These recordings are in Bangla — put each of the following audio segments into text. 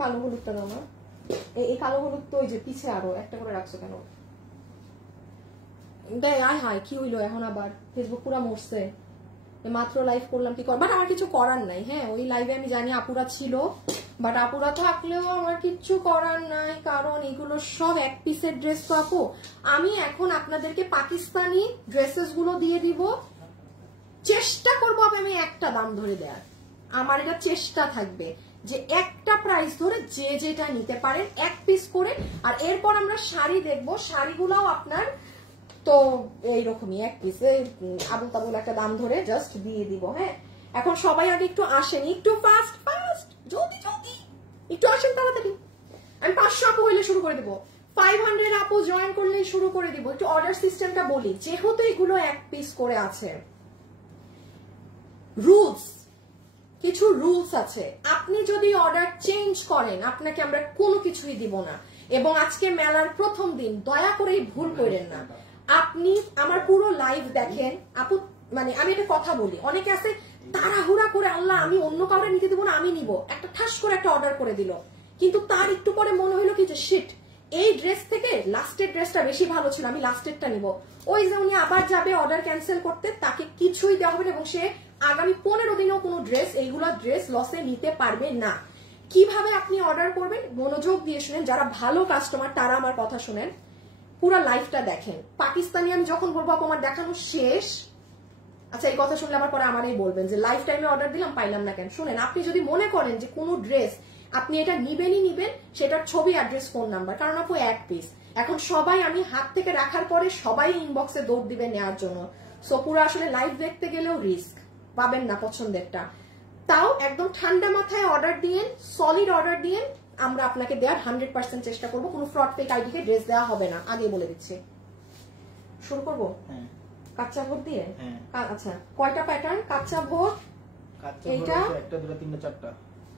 কালো হলুদটা দাও না, এই কালো হলুদ তো ওই যে পিছে আরো একটা করে রাখছো কেন? আয় হায় কি হইলো এখন আবার? ফেসবুক পুরা মরছে, মাত্র লাইভ করলাম, কি কর, বাট আমার কিছু করার নাই। হ্যাঁ ওই লাইভে আমি জানি আপুরা ছিল, বাট আপুরা থাকলেও আমার কিচ্ছু করার নাই, কারণ এগুলো সব এক পিসের ড্রেস। তো আপু আমি এখন আপনাদেরকে পাকিস্তানি ড্রেসেস গুলো দিয়ে দিব, চেষ্টা করবো আমি একটা দাম ধরে দেওয়ার, আমার এটা চেষ্টা থাকবে যে একটা প্রাইস ধরে যে যেটা নিতে পারেন এক পিস করে। আর এরপর আমরা শাড়ি দেখবো, শাড়িগুলোও আপনার তো এইরকমই এক পিসে আবুল তাবুল একটা দাম ধরে জাস্ট দিয়ে দিব। হ্যাঁ এখন সবাই আগে একটু আসেন, একটু ফাস্ট ফাস্ট, জলদি জলদি একটু আসেন তাড়াতাড়ি। আমি 500 আপু হইলে শুরু করে দেবো, 500 আপু জয়েন করলেই শুরু করে দিব। একটু অর্ডার সিস্টেমটা বলি, যেহেতু এগুলো এক পিস করে আছে, রুলস কিছু রুলস আছে, আপনি যদি অর্ডার চেঞ্জ করেন আপনাকে আমরা কোনো কিছুই দিব না। এবং আজকে মেলার প্রথম দিন, দয়া করে ভুল করেন না, আপনি আমার পুরো লাইভ দেখেন আপু। মানে আমি একটা কথা বলি, অনেকে আছে তাড়াহুড়া করে আল্লাহ আমি অন্য কাউরে নিতে দেবো না, আমি নিব, একটা ঠাস করে একটা অর্ডার করে দিল, কিন্তু তার একটু পরে মনে হইলো কি যে শিট, এই ড্রেস থেকে লাস্টের ড্রেসটা বেশি ভালো ছিল, আমি লাস্টেরটা নিব। ওই যে উনি আবার যাবে অর্ডার ক্যান্সেল করতে, তাকে কিছুই দেওয়া হবে না এবং সে আগামী 15 দিনেও কোনো ড্রেস, এইগুলো ড্রেস লসে নিতে পারবে না। কিভাবে আপনি অর্ডার করবেন মনোযোগ দিয়ে শুনেন, যারা ভালো কাস্টমার তারা আমার কথা শুনেন, পুরো লাইফটা দেখেন। পাকিস্তানি আমি যখন বলবো আপু আমার দেখানো শেষ, আচ্ছা এই কথা শুনলে আমার পরে আমারই বলবেন যে লাইফ টাইমে অর্ডার দিলাম পাইলাম না কেন। শুনেন, আপনি যদি মনে করেন যে কোনো ড্রেস আপনি এটা নিবেনই নিবেন, সেটার ছবি, অ্যাড্রেস, ফোন নাম্বার, কারণ আপু এক পিস এখন সবাই আমি হাত থেকে রাখার পরে সবাই ইনবক্সে দৌড় দিবে নেওয়ার জন্য। সো পুরো আসলে লাইভ দেখতে গেলেও রিস্ক, পাবেন না পছন্দেরটা। তাও একদম ঠান্ডা মাথায় অর্ডার দিয়েন, সলিড অর্ডার দিয়েন, আমরা আপনাকে দেওয়ার 100% চেষ্টা করবো। কোনো ফ্রড ফেক আইডিকে ড্রেস দেওয়া হবে না, আগে বলে দিচ্ছি। শুরু করবো কাঁচা ভোট দিয়ে। আচ্ছা কয়টা প্যাটার্ন? কাঁচা ভোট, এইটা একটা দুটো তিনটা চারটা,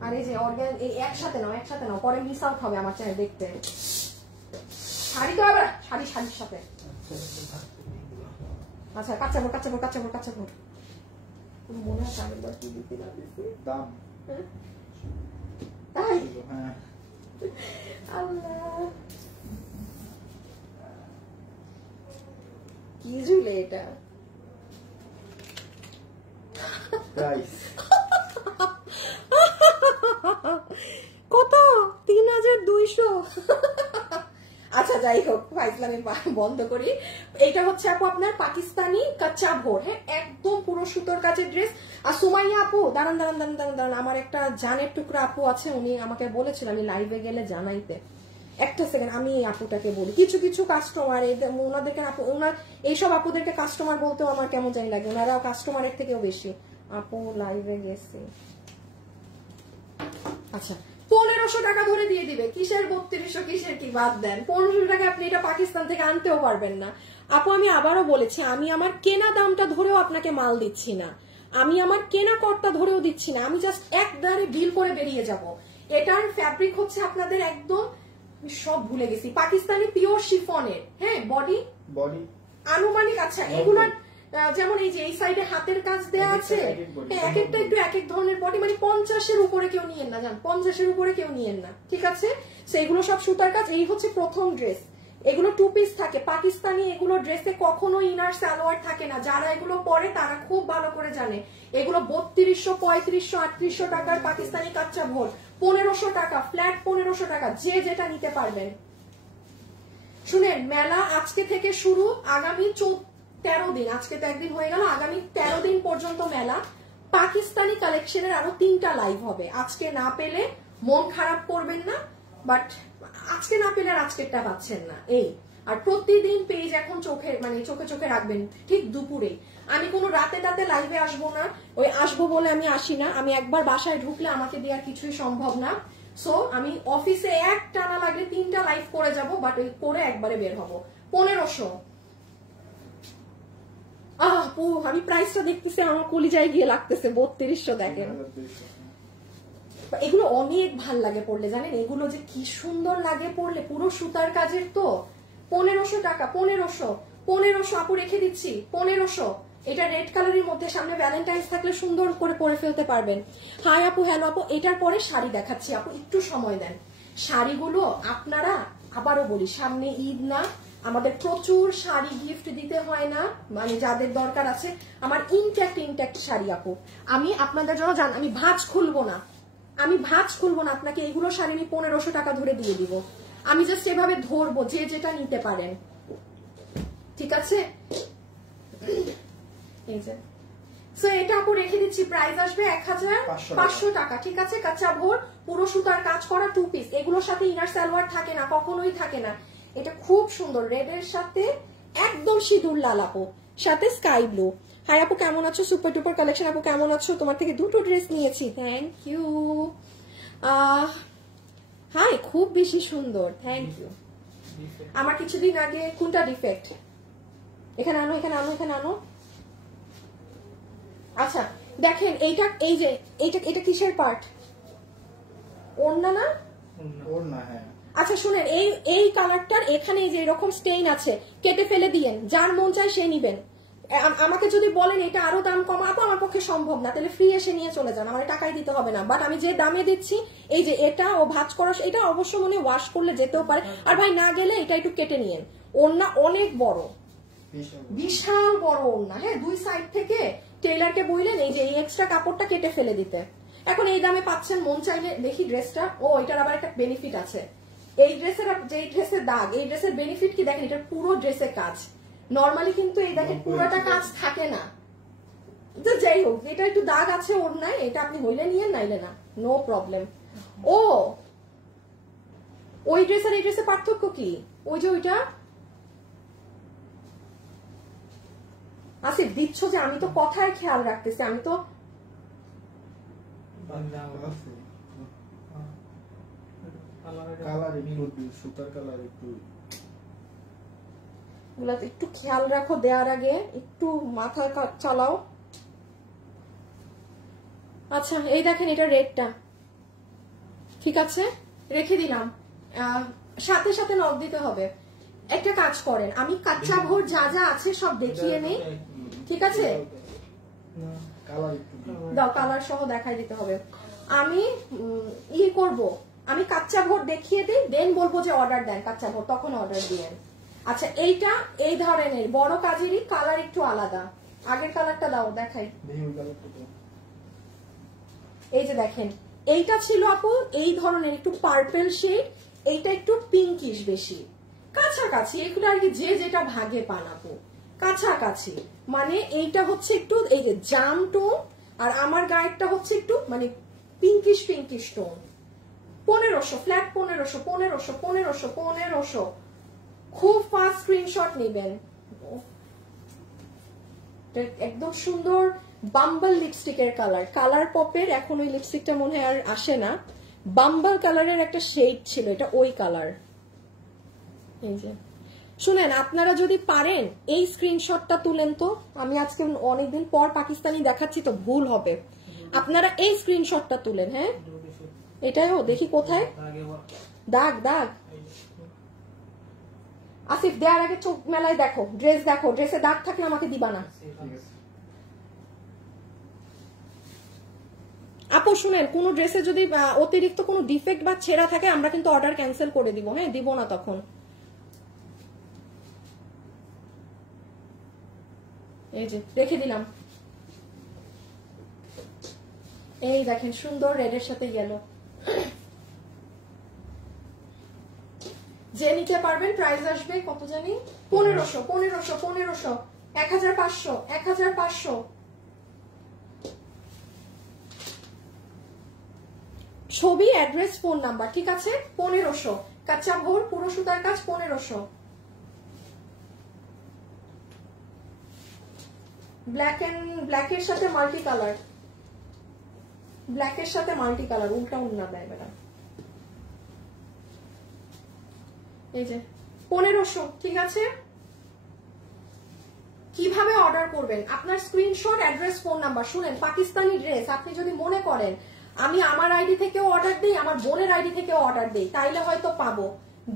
আর এই যে অর্গান, এই একসাথে নাও, একসাথে নাও, পরে মিস আউট হবে আমার চ্যানেল দেখতে। শাড়ি তো আবার শাড়ির সাথে। আচ্ছা কাঁচা ভোট, কাঁচা ভোট, কাঁচা ভোট, কাঁচা ভোট। মনে আছে আমি কি দিতে না দিতে দাম তাই? আল্লাহ কি ঝুলে এটা? কত? 3200। আচ্ছা যাই হোক, ফাইজলামি বন্ধ করি। এটা হচ্ছে আপু আপনার পাকিস্তানি কাঁচা ভোর, হ্যাঁ একদম পুরো সুতোর কাজের ড্রেস। আর সুমাইয়া আপু দাঁড়ান দাঁড়ান দাঁড়ান দাঁড়ান দাঁড়ান, আমার একটা জানের টুকরা আপু আছে, উনি আমাকে বলেছিল আমি লাইভে গেলে জানাইতে। একটা সেকেন্ড, আমি এই আপুটাকে বলি, কিছু কিছু কাস্টমার ওনাদেরকে, ওনার এইসব আপুদেরকে কাস্টমার বলতেও আমার কেমন জানি লাগে, ওনারাও কাস্টমারের থেকেও বেশি। আপু লাইভে গেছি, আচ্ছা 1500 টাকা ধরে দিয়ে দিবে। কিসের 3200, কিসের কি, বাদ দেন। 1500 টাকা আপনি এটা পাকিস্তান থেকে আনতেও পারবেন না। আপু আমি আবারও বলেছি, আমি আমার কেনা দামটা ধরেও আপনাকে মাল দিচ্ছি না, আমি আমার কেনা করটা ধরেও দিচ্ছি না, আমি জাস্ট একবারে ডিল করে বেরিয়ে যাব। এটার ফ্যাব্রিক হচ্ছে আপনাদের একদম, সব ভুলে গেছি, পাকিস্তানি পিওর শিফনের, হ্যাঁ বডি বডি আনুমানিক। আচ্ছা এগুলোর যেমন এই যে এই সাইডে হাতের কাজ দেয়া আছে, এক একটা একটু এক এক ধরনের বডি, মানে 50-এর উপরে কেউ নিয়েন না, জান 50-এর উপরে কেউ নিয়েন না, ঠিক আছে? সেগুলো সব সুতার কাজ। এই হচ্ছে প্রথম ড্রেস, এগুলো 2 পিস থাকে পাকিস্তানি, এগুলো ড্রেসে কখনো ইনার সালোয়ার থাকে না, যারা এগুলো পরে তারা খুব ভালো করে জানে। এগুলো 3200, 3500, 3800 টাকার পাকিস্তানি কাচ্চা ভোর, 1500 টাকা ফ্ল্যাট, 1500 টাকা, যে যেটা নিতে পারবেন। শুনেন, মেলা আজকে থেকে শুরু, আগামী 13 দিন, আজকে তো একদিন হয়ে গেল, আগামী 13 দিন পর্যন্ত মেলা। পাকিস্তানি কালেকশনের আরো 3টা লাইভ হবে, আজকে না পেলে মন খারাপ করবেন না, বাট আজকে না পেলে আর আজকেরটা পাচ্ছেন না এই। আর প্রতিদিন পেজ এখন চোখে, মানে চোখে চোখে রাখবেন, ঠিক দুপুরে। আমি কোনো রাতে রাতে লাইভে আসবো না, ওই আসবো বলে আমি আসি না, আমি একবার বাসায় ঢুকলে আমাকে দেওয়ার কিছুই সম্ভব না। সো আমি অফিসে এক টানা লাগলে 3টা লাইভ করে যাব, বাট ওই করে একবারে বের হবো। 1500। আপু আমি প্রাইসটা দেখতেছি আমার কলিজায় গিয়ে লাগতেছে, 3200 দেখেন। এগুলো অনেক ভাল লাগে পড়লে, জানেন এগুলো যে কি সুন্দর লাগে পড়লে, পুরো সুতার কাজের তো। 1500 টাকা, 1500 আপু রেখে দিচ্ছি, 1500। এটা রেড কালারের মধ্যে, সামনে ভ্যালেন্টাইন্স থাকলে সুন্দর করে পরে ফেলতে পারবেন। হাই আপু, হ্যালো আপু। এটার পরে শাড়ি দেখাচ্ছি আপু, একটু সময় দেন। শাড়িগুলো আপনারা, আবারও বলি, সামনে ঈদ না, আমাদের প্রচুর শাড়ি গিফট দিতে হয় না, মানে যাদের দরকার আছে। আমার ইনট্যাক্ট শাড়ি আপু, আমি আপনাদের জন্য জান, আমি ভাঁজ খুলবো না, আপনাকে এইগুলো শাড়ি আমি 1500 টাকা ধরে দিয়ে দিব। আমি জাস্ট এভাবে ধরবো, যে যেটা নিতে পারেন, ঠিক আছে? এই যে এটা আপু রেখে দিচ্ছি, প্রাইস আসবে 1500 টাকা, ঠিক আছে? কাঁচা ভোর, পুরো সুতার কাজ করা 2 পিস। এগুলোর সাথে ইনার সালোয়ার থাকে না, কখনোই থাকে না। এটা খুব সুন্দর, রেড এর সাথে একদম সিঁদুর লাল আপু, সাথে স্কাই ব্লু। হাই আপু, কেমন আছো? সুপার ডুপার কালেকশন আপু, কেমন আছো? তোমার থেকে 2টো ড্রেস নিয়েছি, থ্যাংক ইউ। হাই, খুব বেশি সুন্দর, থ্যাংক ইউ। আমার কিছুদিন আগে কোনটা ডিফেক্ট? এখানে আনো, এখানে আনো, এখানে আনো। আচ্ছা দেখেন, এইটা, এই যে এটা কিসের পার্ট? ওড়না না? ওড়না, হ্যাঁ। আচ্ছা শুনেন, এই কালারটার এখানে যে এরকম স্টেইন আছে, কেটে ফেলে দিয়েন, যার মন চায় সে নিবেন। আমাকে যদি বলেন এটা আরো দাম কমাবো, আমার পক্ষে সম্ভব না, তাহলে ফ্রি এসে নিয়ে চলে যান, আমার টাকাই দিতে হবে না। বাট আমি যে দামে দিচ্ছি, এই যে এটা ও ভাঁজ করা, এটা অবশ্য মনে ওয়াশ করলে যেতেও পারে। আর ভাই না গেলে এটা একটু কেটে নিয়েন। ওড়না অনেক বড়, বিশাল বড় ওড়না, হ্যাঁ। 2 সাইড থেকে টেইলারকে বললেন এই যে এই এক্সট্রা কাপড়টা কেটে ফেলে দিতে। এখন এই দামে পাচ্ছেন, মন চাইলে দেখি ড্রেসটা। ও, এটার আবার একটা বেনিফিট আছে। এই ড্রেসের, যে ড্রেসের দাগ, এই ড্রেসের বেনিফিট কি দেখেন, এটা পুরো ড্রেসের কাজ। নরমালি কিন্তু এই দেখেন পুরোটা কাজ থাকে না। তো যাই হোক, এটা একটু দাগ আছে ওড়নায়, এটা আপনি হইলে নিয়েন, নাইলে না, নো প্রবলেম। ও, ওই ড্রেস আর এই ড্রেসের পার্থক্য কি? ওই যে ওইটা আসিফ দিচ্ছ যে, আমি তো কথায় খেয়াল রাখতেছি, আমি তো একটু খেয়াল রাখো, দেওয়ার আগে একটু মাথা চালাও। আচ্ছা এই দেখেন, এটা রেডটা, ঠিক আছে, রেখে দিলাম। সাথে সাথে নক দিতে হবে। একটা কাজ করেন, আমি কাঁচা ভোর যা যা আছে সব দেখিয়ে নেই, ঠিক আছে? দাও, কালার সহ দেখাই দিতে হবে। আমি করব, আমি কাঁচা ভোর দেখিয়ে দিই, দেন বলবো যে অর্ডার দেন কাঁচা ভোর, তখন অর্ডার দিয়েন। আচ্ছা এইটা এই ধরনের বড় কাজেরই, কালার একটু আলাদা। আগের কালারটা দাও, দেখাই। এই যে দেখেন, এইটা ছিল আপু এই ধরনের একটু পার্পল শেড, এইটা একটু পিঙ্কিশ বেশি, কাছাকাছি। এগুলো আর কি যে যেটা ভাগে পান আপু, কাছাকাছি। মানে এইটা হচ্ছে একটু এই যে জাম টোন, আর আমার গায়েরটা হচ্ছে একটু মানে পিঙ্কিশ টোন। 1500, ফ্ল্যাট 1500। খুব ফাস্ট স্ক্রিনশট নেবেন। একদম সুন্দর বাম্বল লিপস্টিকের কালার পপের। এখন ওই লিপস্টিকটা মনে হয় আর আসে না। বাম্বল কালারের একটা শেড ছিল, এটা ওই কালার। এই যে শুনেন, আপনারা যদি পারেন এই স্ক্রিনশটটা তুলেন তো। আমি আজকে অনেকদিন পর পাকিস্তানি দেখাচ্ছি তো ভুল হবে। আপনারা এই স্ক্রিনশটটা তুলেন, হ্যাঁ। এটাই দেখি কোথায় দাগ। আসিফ দেওয়ার আগে চোখ মেলায় দেখো, ড্রেস দেখো, ড্রেসে দাগ থাকলে আমাকে দিবা না। আপু শুনেন, কোন ড্রেসে যদি অতিরিক্ত কোনো ডিফেক্ট বা ছেঁড়া থাকে, আমরা কিন্তু অর্ডার ক্যান্সেল করে দিব, হ্যাঁ, দিব না তখন। এই যে রেখে দিলাম। এই দেখেন, সুন্দর রেডের সাথে গেল। যে নিতে পারবেন, প্রাইস আসবে কত জানি, 1500, 1500, ছবি, অ্যাড্রেস, ফোন নাম্বার, ঠিক আছে? 1500, কাঁচা ভোর, পুরো সুতার কাজ, 1500। ব্ল্যাকের সাথে মাল্টি কালার, উল্টা উন্না দেয় বেটা। এই যে 1500, ঠিক আছে? কিভাবে অর্ডার করবেন? আপনার স্ক্রিনশট, অ্যাড্রেস, ফোন নাম্বার। শুনেন, পাকিস্তানি ড্রেস আপনি যদি মনে করেন আমি আমার আইডি থেকেও অর্ডার দিই, আমার বোনের আইডি থেকেও অর্ডার দিই, তাইলে হয়তো পাবো।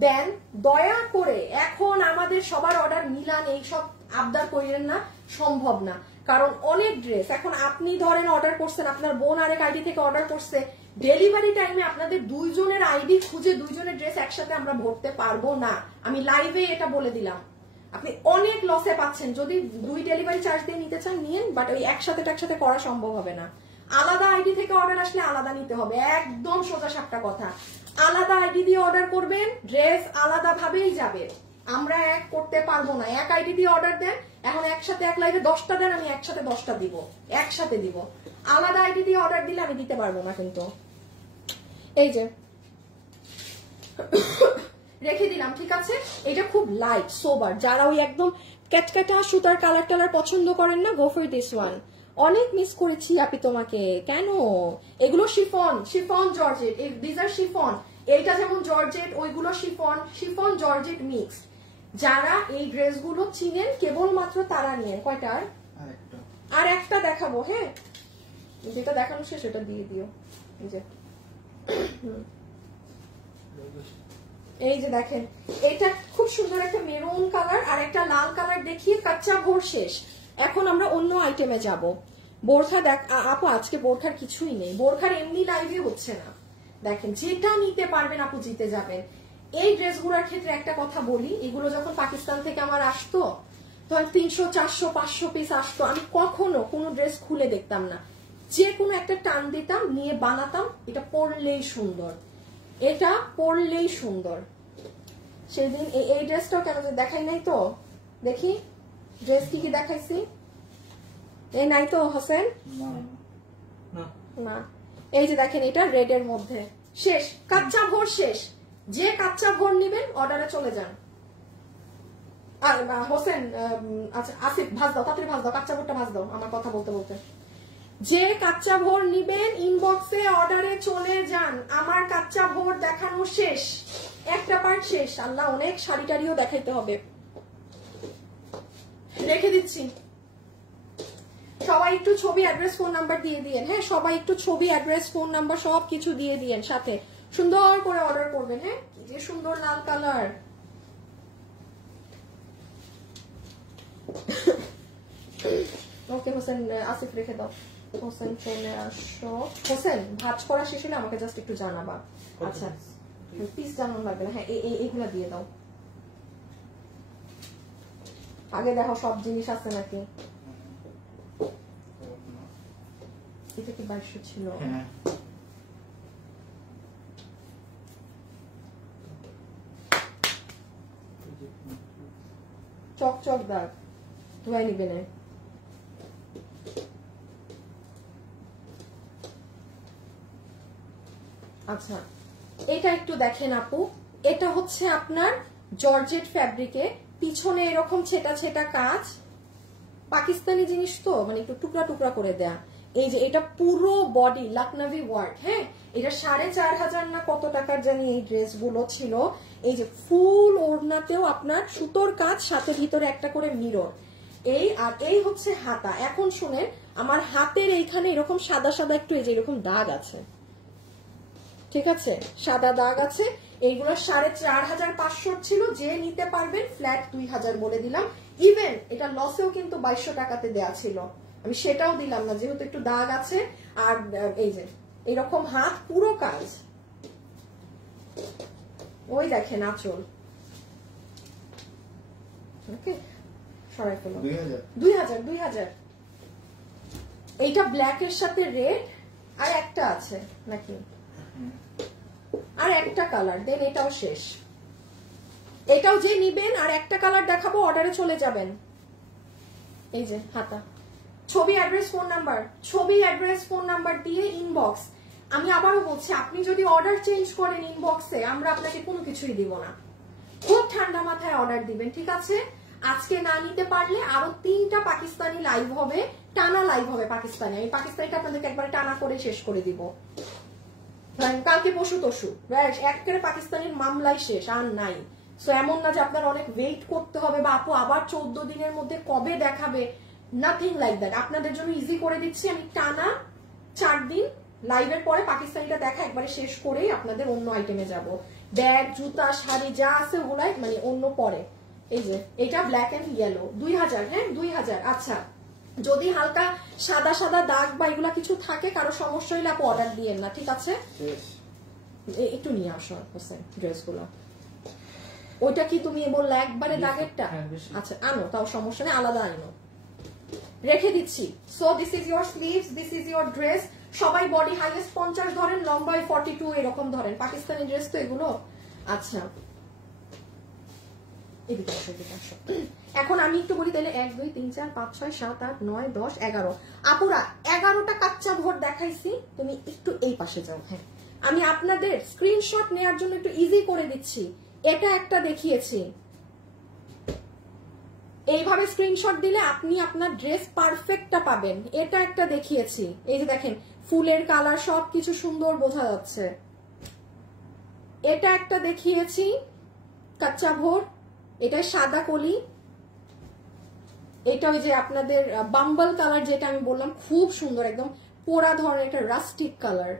দেন দয়া করে, এখন আমাদের সবার অর্ডার মিলান এইসব আবদার করিলেন না, সম্ভব না। কারণ অনেক ড্রেস এখন আপনি ধরেন অর্ডার করছেন, আপনার বোন আরেক আইডি থেকে অর্ডার করছে, ডেলিভারি টাইমে আপনাদের দুইজনের আইডি খুঁজে দুইজনের ড্রেস একসাথে আমরা ভরতে পারবো না। আমি লাইভে এটা বলে দিলাম, আপনি অনেক লসে পাচ্ছেন। যদি 2 ডেলিভারি চার্জ দিয়ে নিতে চান নিয়েন, বাট ওই একসাথে করা সম্ভব হবে না। আলাদা আইডি থেকে অর্ডার আসলে আলাদা নিতে হবে, একদম সোজা সাপটা কথা। আলাদা আইডি দিয়ে অর্ডার করবেন, ড্রেস আলাদা ভাবেই যাবে, আমরা এক করতে পারবো না। এক আইডি দিয়ে অর্ডার দেন, এখন একসাথে এক লাইভে 10টা দেন, আমি একসাথে 10টা দিব, একসাথে দিব। আলাদা আইডি দিয়ে অর্ডার দিলে আমি দিতে পারবো না। কিন্তু এই যে রেখে দিলাম, ঠিক আছে। এটা খুব লাইট সোবার, যারা ওই একদম ক্যাটকাটা সুতার কালার টালার পছন্দ করেন না, গো ফর দিস ওয়ান। অনেক মিস করেছি আপনি তোমাকে, কেন? এগুলো chiffon, chiffon georgette, this are chiffon. এইটা যেমন জর্জেট, ওইগুলো শিফন, শিফন জর্জেট মিক্স। যারা এই ড্রেসগুলো চিনেন কেবলমাত্র তারা নিয়ে। কয়টা? আর একটা দেখাবো, হ্যাঁ, যেটা দেখানো শেষ সেটা দিয়ে দিও। এই যে দেখেন, এটা খুব সুন্দর একটা মেরুন কালার আর একটা লাল কালার দেখিয়ে কাচ্চা ভোর শেষ। এখন আমরা অন্য আইটেমে যাব। বোরখা দেখ আপু, আজকে বোরখার কিছুই নেই, বোরখার এমনি লাইভে হচ্ছে না। দেখেন, যেটা নিতে পারবেন আপু জিতে যাবেন। এই ড্রেসগুলোর ক্ষেত্রে একটা কথা বলি, এগুলো যখন পাকিস্তান থেকে আমার আসতো তখন 300, 400, 500 পিস আসতো, আমি কখনো কোনো ড্রেস খুলে দেখতাম না, যে কোনো একটা টান দিতাম, নিয়ে বানাতাম, এটা পরলেই সুন্দর, এটা পরলেই সুন্দর। সেদিন এই ড্রেসটাও কেন দেখাই নাই তো, দেখি ড্রেস কি কি দেখাইছি, এই নাই তো হোসেন? না, এই যে দেখেন, এটা রেড এর মধ্যে শেষ, কাচ্চা ভোর শেষ। যে কাচ্চা ভোর নিবেন অর্ডারে চলে যান। আর হোসেন, আচ্ছা আসিফ ভাজ দাও, তাড়াতাড়ি ভাজ দাও, কাচ্চা ভোরটা ভাজ দাও আমার কথা বলতে বলতে। যে কাচ্চা ভোর নিবেন ইনবক্সে অর্ডারে চলে যান, আমার কাচ্চা ভোর দেখানো শেষ, একটা পার্ট শেষ। আল্লাহ, অনেক শাড়ি টাড়িও দেখাইতে হবে, রেখে দিচ্ছি। সবাই একটু ছবি, অ্যাড্রেস, ফোন নাম্বার দিয়ে দিয়েন, হ্যাঁ, সবাই একটু ছবি, অ্যাড্রেস, ফোন নাম্বার সব কিছু দিয়ে দিয়েন, সাথে সুন্দর করে অর্ডার করবেন। হ্যাঁ, যে সুন্দর লাল কালার। ওকে হোসেন, আসিফ রেখে দাও। হোসেন চলে আসো। হোসেন, ভাজ করা শেষ হলে আমাকে জাস্ট একটু জানাবা। আচ্ছা, পিস জানানো লাগবে না, হ্যাঁ, এইগুলা দিয়ে দাও। আগে দেখো সব জিনিস আছে নাকি। এটা কি 2200 ছিল? চক দাগ ধোয়াই নিবে না। আচ্ছা, এটা একটু দেখেন আপু, এটা হচ্ছে আপনার জর্জেট ফ্যাব্রিকে, পিছনে এরকম ছেটা ছেটা কাজ, পাকিস্তানি জিনিস তো, মানে একটু টুকরা টুকরা করে দেয়া। এই যে এটা পুরো বডি লখনভি ওয়ার্ক, হ্যাঁ, এটা 4500 না কত টাকার জানি এই ড্রেসগুলো ছিল। এই যে ফুল ওড়নাতেও আপনার সুতোর কাজ, সাথে ভিতরে একটা করে মিরর। এই আর এই হচ্ছে হাতা। এখন শুনেন, আমার হাতের এইখানে এরকম সাদা সাদা একটু এই যে এরকম দাগ আছে, ঠিক আছে, সাদা দাগ আছে। এইগুলো 4500 ছিল, যে নিতে পারবেন ফ্ল্যাট 2000 বলে দিলাম। ইভেন এটা লসেও কিন্তু 2200 টাকাতে দেয়া ছিল, আমি সেটাও দিলাম না, যেহেতু একটু দাগ আছে। আর এই যে এরকম হাত পুরো কাজ, ওই দেখেন আঁচল। ওকে, সরাই ফেলো। 2000 এইটা ব্ল্যাক এর সাথে রেড, আর একটা আছে নাকি, আর একটা কালার, দেন এটাও শেষ। এটাও যে নিবেন, আর একটা কালার দেখাবো, অর্ডারে চলে যাবেন। এই যে হাতা, ছবি, অ্যাড্রেস, ফোন নাম্বার, ছবি, অ্যাড্রেস, ফোন নাম্বার দিয়ে ইনবক্স। আমি আবারও বলছি, আপনি যদি অর্ডার চেঞ্জ করেন ইনবক্সে, আমরা আপনাকে কোনো কিছুই দিব না, খুব ঠান্ডা মাথায় অর্ডার দিবেন, ঠিক আছে। আজকে না নিতে পারলে আরো 3টা পাকিস্তানি লাইভ হবে, টানা লাইভ হবে পাকিস্তানি। আমি পাকিস্তানিটা আপনাদেরকে একবারে টানা করে শেষ করে দিব, কালকে পশু তসু একেবারে পাকিস্তানের মামলায় শেষ, আর নাই। সো এমন না যে আপনার অনেক ওয়েট করতে হবে, বা আপু আবার 14 দিনের মধ্যে কবে দেখাবে, নাথিং লাইক দ্যাট। আপনাদের জন্য ইজি করে দিচ্ছি, আমি টানা 4 দিন লাইভের পরে পাকিস্তানিটা দেখা একবারে শেষ করেই আপনাদের অন্য আইটেমে যাব। ব্যাগ, জুতা, শাড়ি যা আছে ওগুলাই মানে অন্য পরে। এই যে এটা ব্ল্যাক এন্ড ইয়েলো, 2000, হ্যাঁ 2000। আচ্ছা, যদি হালকা সাদা সাদা দাগ বা এগুলা কিছু থাকে, কারো সমস্যা হলে আপু অর্ডার দিয়েন না, ঠিক আছে? একটু নিয়ে আসো হোসেন ড্রেসগুলো। ওইটা কি তুমি বললে একবারে দাগেরটা? আচ্ছা আনো, তাও সমস্যা নেই, আলাদা আনো, রেখে দিচ্ছি। So this is your sleeves, this is your dress. সবাই বডি হাইয়েস্ট 50 ধরেন, লম্বায় 42 এরকম ধরেন, পাকিস্তানি ড্রেস তো এগুলো। আচ্ছা এদিকে আসো, এদিকে আসো। এখন আমি একটু বলি তাহলে 1 2 3 4 5 6 7 8 9 10 11 আপুরা 11টা কাচ্চা ভোর দেখাইছি। তুমি একটু এই পাশে যাও। হ্যাঁ, আমি আপনাদের স্ক্রিনশট নেওয়ার জন্য একটু ইজি করে দিচ্ছি। এটা একটা দেখিয়েছি, এইভাবে স্ক্রিনশট দিলে আপনি আপনার ড্রেস পারফেক্টটা পাবেন। এটা একটা দেখিয়েছি, এই যে দেখেন ফুলের কালার সবকিছু সুন্দর বোঝা যাচ্ছে। এটা একটা দেখিয়েছি কাচ্চা ভোর, এটা সাদা কলি। এটা ওই যে আপনাদের বাম্বল কালার যেটা আমি বললাম, খুব সুন্দর, একদম পোড়া ধরনের একটা রাস্টিক কালার।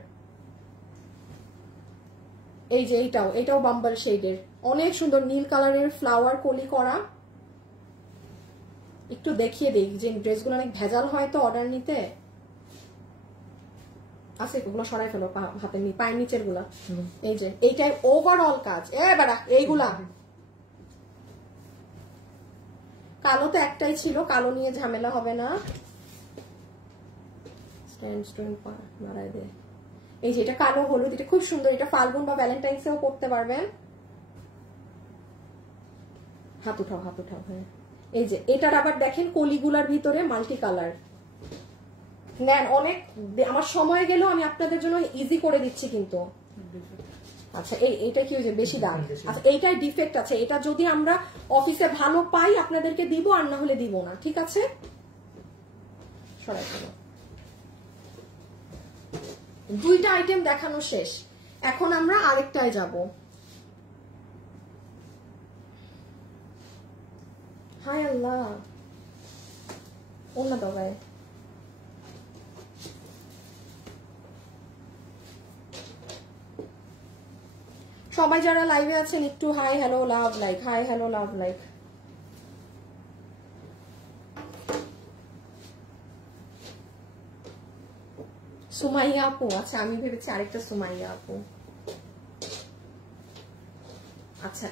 এই যে এটাও বাম্বল শেডের, অনেক সুন্দর নীল কালারের ফ্লাওয়ার কলি করা। একটু দেখিয়ে দিই যে ড্রেসগুলো অনেক ভেজাল হয় তো অর্ডার নিতে। আছে এগুলো সরাই ফেলো, হাতে পায়ের নিচের গুলা। এই যে এইটাই ওভারঅল কাজ। বেড়া এইগুলা কালো তো একটাই ছিল, কালো নিয়ে ঝামেলা হবে না। এই যে এটা কালো হলুদ, এটা খুব সুন্দর, এটা ফাল্গুন বা ভ্যালেন্টাইন্সেও পড়তে পারবেন। হাত উঠাও, হাত উঠাও। হ্যাঁ, এই যে এটার আবার দেখেন কলিগুলার ভিতরে মাল্টি কালার নেন। অনেক আমার সময় গেলেও আমি আপনাদের জন্য ইজি করে দিচ্ছি কিন্তু। আচ্ছা এইটা কি হয়েছে বেশি দাম? আচ্ছা এইটাই ডিফেক্ট আছে, এটা যদি আমরা অফিসে ভালো পাই আপনাদেরকে দিব, আর না হলে দিব না, ঠিক আছে? সরাই ফেলো। দুইটা আইটেম দেখানো শেষ, এখন আমরা আরেকটায় যাব। হায় আল্লাহ, অন্য দগায় সবাই যারা লাইভে আছেন একটু hi hello love like, hi hello love like. Sumaiya আপু, আচ্ছা আমি ভেবেছি আরেকটা সুমাইয়া আপু। আচ্ছা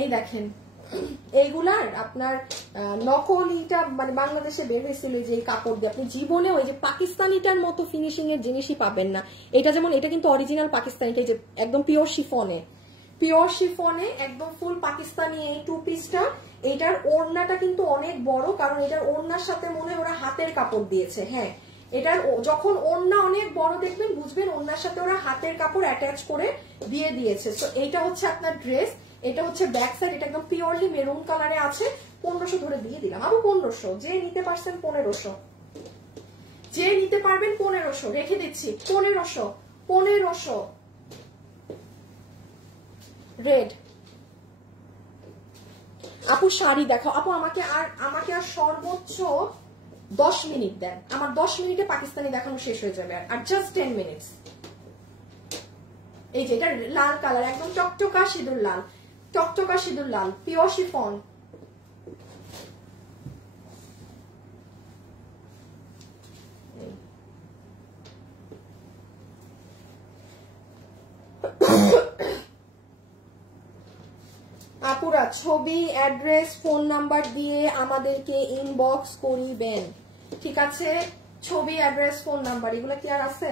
এই দেখেন এইগুলার আপনার নকলিটা মানে বাংলাদেশে বের হয়েছিল যে কাপড় দিয়ে, আপনি জীবনে ওই যে পাকিস্তানিটার মতো ফিনিশিং এর জিনিসই পাবেন না। এটা যেমন এটা কিন্তু অরিজিনাল পাকিস্তানিটা, যে একদম পিওর শিফনে একদম ফুল পাকিস্তানি এই টু পিসটা। এটার ওড়নাটা কিন্তু অনেক বড়, কারণ এটার ওড়নার সাথে মনে হয় ওরা হাতের কাপড় দিয়েছে। হ্যাঁ, এটার যখন ওড়না অনেক বড় দেখবেন বুঝবেন ওড়নার সাথে ওরা হাতের কাপড় অ্যাটাচ করে দিয়ে দিয়েছে। তো এইটা হচ্ছে আপনার ড্রেস, এটা হচ্ছে ব্যাক সাইড, এটা একদম পিওরলি মেরুন কালারে আছে। 1500 ধরে দিয়ে দিলাম আবু, 1500। যে নিতে পারছেন 1500, যে নিতে পারবেন 1500 রেখে দিচ্ছি। 1500 রেড। আপু শাড়ি দেখাও আপু, আমাকে আর সর্বোচ্চ 10 মিনিট দেন। আমার 10 মিনিটে পাকিস্তানি দেখানো শেষ হয়ে যাবে, আর জাস্ট 10 মিনিটস। এই যে এটা লাল কালার, একদম টকটকা সিঁদুর লাল, পিওর শিফন। আপুরা ছবি, অ্যাড্রেস, ফোন নাম্বার দিয়ে আমাদেরকে ইনবক্স করিবেন, ঠিক আছে? ছবি, অ্যাড্রেস, ফোন নাম্বার, এগুলো কি আর আছে?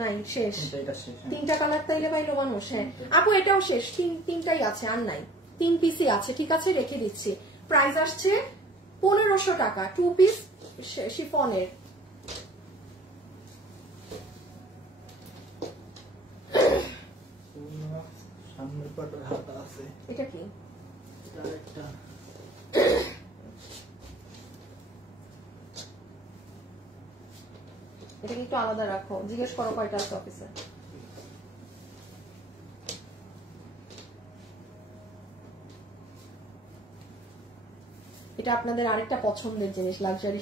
নাই, শেষ। 3টা কালার তাইলে পাইলো মানুষ। হ্যাঁ আপু এটাও শেষ, তিনটাই আছে, আর নাই, 3 পিসই আছে, ঠিক আছে? রেখে দিচ্ছি। প্রাইস আসছে 1500 টাকা, 2 পিস শিফনের। এটা কি? এটা একটু আলাদা রাখো, জিজ্ঞেস করো কয়টা আছে অফিসে। এটা আপনাদের আরেকটা পছন্দের জিনিস, লাক্সারি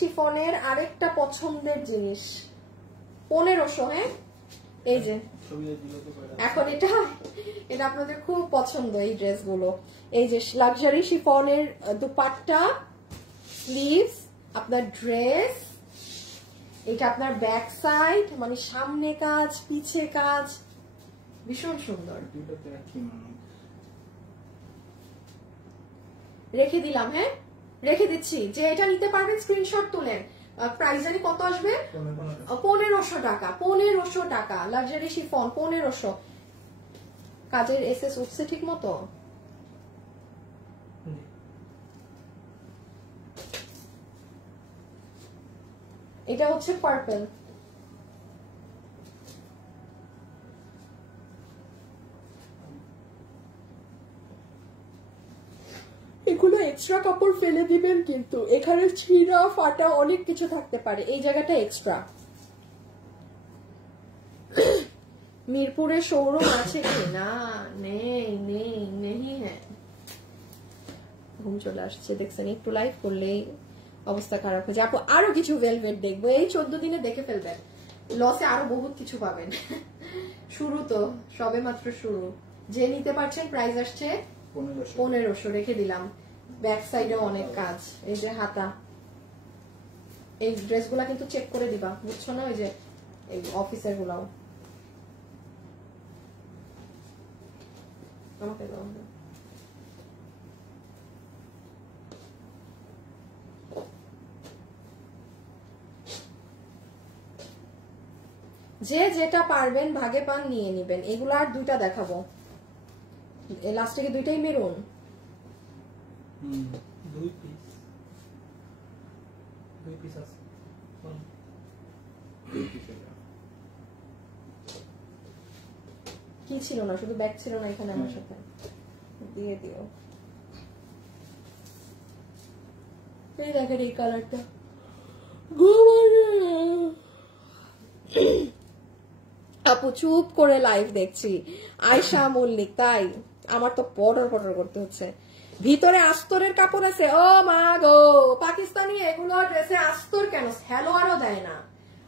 শিফনের আরেকটা পছন্দের জিনিস, 1500। হ্যাঁ এই যে এখন এটা আপনাদের খুব পছন্দ এই ড্রেসগুলো। এই যে লাক্সারি শিফনের দুপাট্টা, স্লিভস, আপনার ড্রেস, এটা আপনার ব্যাক সাইড, মানে সামনে কাজ পিছে কাজ, ভীষণ সুন্দর। রেখে দিলাম, হ্যাঁ রেখে দিচ্ছি। যে এটা নিতে পারবেন স্ক্রিনশট তুলেন। প্রাইস জানি কত আসবে? 1500 টাকা। 1500 টাকা লাক্সারি শিফন 1500। কাজের এসএস উঠছে ঠিক মতো? এটা হচ্ছে পার্পল। এগুলো এক্সট্রা কাপড় ফেলে দিবেন, কিন্তু এখানে ছিঁড়া ফাটা অনেক কিছু থাকতে পারে, এই জায়গাটা এক্সট্রা। মিরপুরে শোরুম আছে কি? না, নেই নেই নেই। হ্যাঁ, ঘুম চলে আসছে দেখছেন, একটু লাইভ করলেই অবস্থা খারাপ হয়ে যায়। আপু আরো কিছু ভেলভেট দেখবো, এই 14 দিনে দেখে ফেলবেন, লসে আরো বহুত কিছু পাবেন। শুরু তো সবে মাত্র শুরু। যে নিতে পারছেন প্রাইস আসছে 1500। রেখে দিলাম। ব্যাক সাইডে অনেক কাজ, এই যে হাতা। এই ড্রেসগুলা কিন্তু চেক করে দিবা, বুঝছো না? ওই যে এই অফিসের গুলাও আমাকে দাও। যে যেটা পারবেন ভাগে পান নিয়ে নিবেন। এগুলো আর দুইটা দেখাবো, লাস্টে কি দুইটাই মেরুন? দুই পিস আছে। কি ছিল না, শুধু ব্যাগ ছিল না এখানে আমার সাথে, দিয়ে দিও। এই দেখেন এই কালারটা, আপু চুপ করে লাইভ দেখছি। আয়শা মল্লিক, তাই আমার তো পটর পটর করতে হচ্ছে। ভিতরে আস্তরের কাপড় আছে। ও মা গো, পাকিস্তানি এগুলো ড্রেসে আস্তর কেন? সালোয়ারও দেয় না।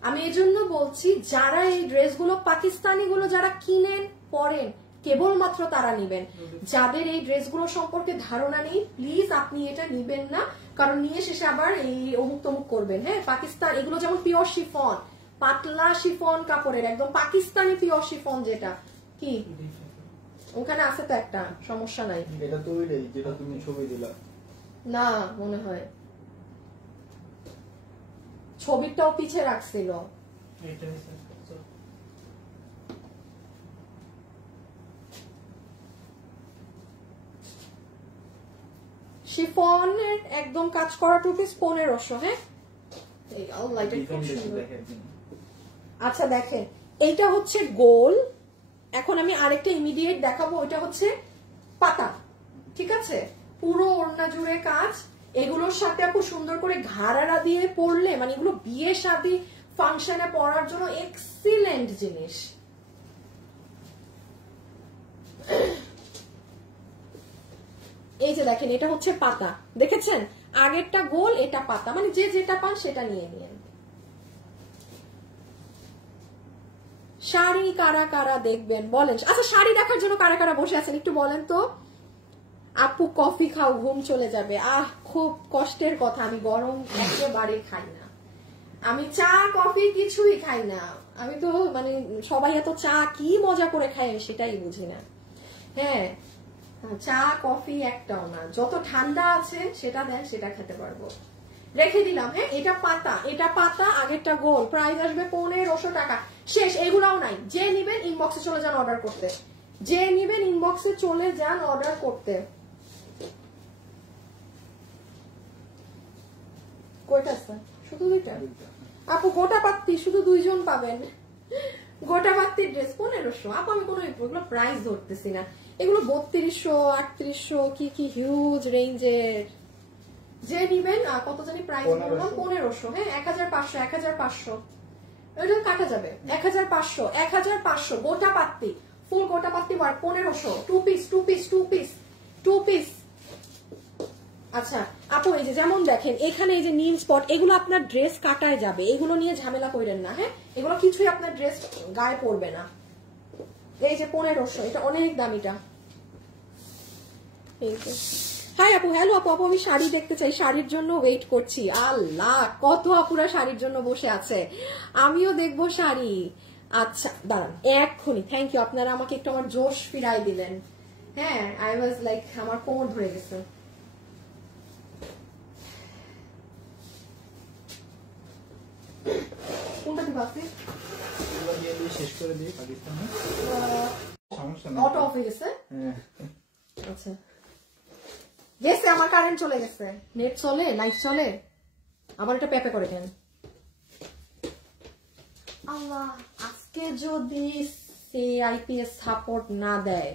আমি এই জন্য বলছি, যারা এই ড্রেসগুলো পাকিস্তানি গুলো যারা কিনেন পরেন, কেবলমাত্র তারা নিবেন। যাদের এই ড্রেসগুলো সম্পর্কে ধারণা নেই, প্লিজ আপনি এটা নিবেন না, কারণ নিয়ে শেষে আবার এই অমুক তমুক করবেন। হ্যাঁ, পাকিস্তান এগুলো যেমন পিওর শিফন, পাতলা শিফন কাপড়ের, একদম পাকিস্তানি পিওর শিফন। যেটা কি ওখানে আছে তো একটা, সমস্যা নাই। এটা তো ওইটাই যেটা তুমি ছবি দিলা না, মনে হয় ছবিটাও পিছে রাখছিল। শিফনের একদম কাজ করা টু পিস 1500। হ্যাঁ, আচ্ছা দেখেন, এইটা হচ্ছে গোল। এখন আমি আরেকটা ইমিডিয়েট দেখাবো, ওইটা হচ্ছে পাতা। ঠিক আছে, পুরো ওড়না জুড়ে কাজ। এগুলোর সাথে আপু সুন্দর করে ঘাড়ারা দিয়ে পরলে, মানে এগুলো বিয়ে শাদী ফাংশনে পরার জন্য এক্সিলেন্ট জিনিস। এই যে দেখেন, এটা হচ্ছে পাতা, দেখেছেন? আগেরটা গোল, এটা পাতা, মানে যে যেটা পান সেটা নিয়ে নিন। শাড়ি কারা কারা দেখবেন বলেন? আচ্ছা, শাড়ি দেখার জন্য কারা কারা বসে আছেন একটু বলেন তো। আপু কফি খাও, ঘুম চলে যাবে। আহ, খুব কষ্টের কথা, আমি গরম একেবারে খাই না। আমি চা কফি কিছুই খাই না। আমি তো মানে সবাই এত চা কি মজা করে খায় সেটাই বুঝি না। হ্যাঁ, চা কফি একটাও না। যত ঠান্ডা আছে সেটা দেন, সেটা খেতে পারবো। রেখে দিলাম। হ্যাঁ, এটা পাতা, এটা পাতা, আগেরটা গোল। প্রাইস আসবে 1500 টাকা। শেষ, এগুলাও নাই। যে নিবেন ইনবক্সে চলে যান অর্ডার করতে। যে নিবেন ইনবক্সে চলে যান অর্ডার করতে। কয়টা আছে? শুধু দুইটা? আপু গোটা পাত্তি শুধু 2 জন পাবেন। গোটা পাত্তির ড্রেস 1500। আপু আমি কোনো এগুলো প্রাইস ধরতেছি না, এগুলো 3200 3800 কি কি হিউজ রেঞ্জের। যে নিবেন কত জানি প্রাইস বললাম? 1500। হ্যাঁ, 1500 1500 এটা কাটা যাবে। 1500 1500 গোটা পাত্তি, ফুল গোটা পাত্তি work 1500। 2 piece 2 piece 2 piece 2 piece. আচ্ছা আপু, এই যে যেমন দেখেন এখানে এই যে নীল স্পট, এগুলো আপনার ড্রেস কাটায় যাবে, এগুলো নিয়ে ঝামেলা করেন না। হ্যাঁ, এগুলো কিছুই আপনার ড্রেস গায়ে পড়বে না। এই যে 1500, এটা অনেক দামিটা। এই যে হাই আপু, হ্যালো আপু। আপু আমি শাড়ি দেখতে চাই, শাড়ির জন্য ওয়েট করছি। আল্লাহ, কত আপুরা শাড়ির জন্য বসে আছে, আমিও দেখবো শাড়ি। আচ্ছা দাঁড়ান এক্ষুনি। থ্যাংক ইউ, আপনারা আমাকে একটু আমার জোশ ফিরাই দিলেন। হ্যাঁ, আই ওয়াজ লাইক, আমার কোমর ধরে গেছে। কোনটা কি বাকি? এগুলো দিয়ে দিয়ে শেষ করে দিই পাকিস্তানে। সমস্যা নেই। অটো অফ হয়ে গেছে। হ্যাঁ। আচ্ছা গেছে, আমার কারেন্ট চলে গেছে। নেট চলে, লাইট চলে, আবার এটা পেপে করে কেন? আল্লাহ, আজকে যদি CIPS সাপোর্ট না দেয়,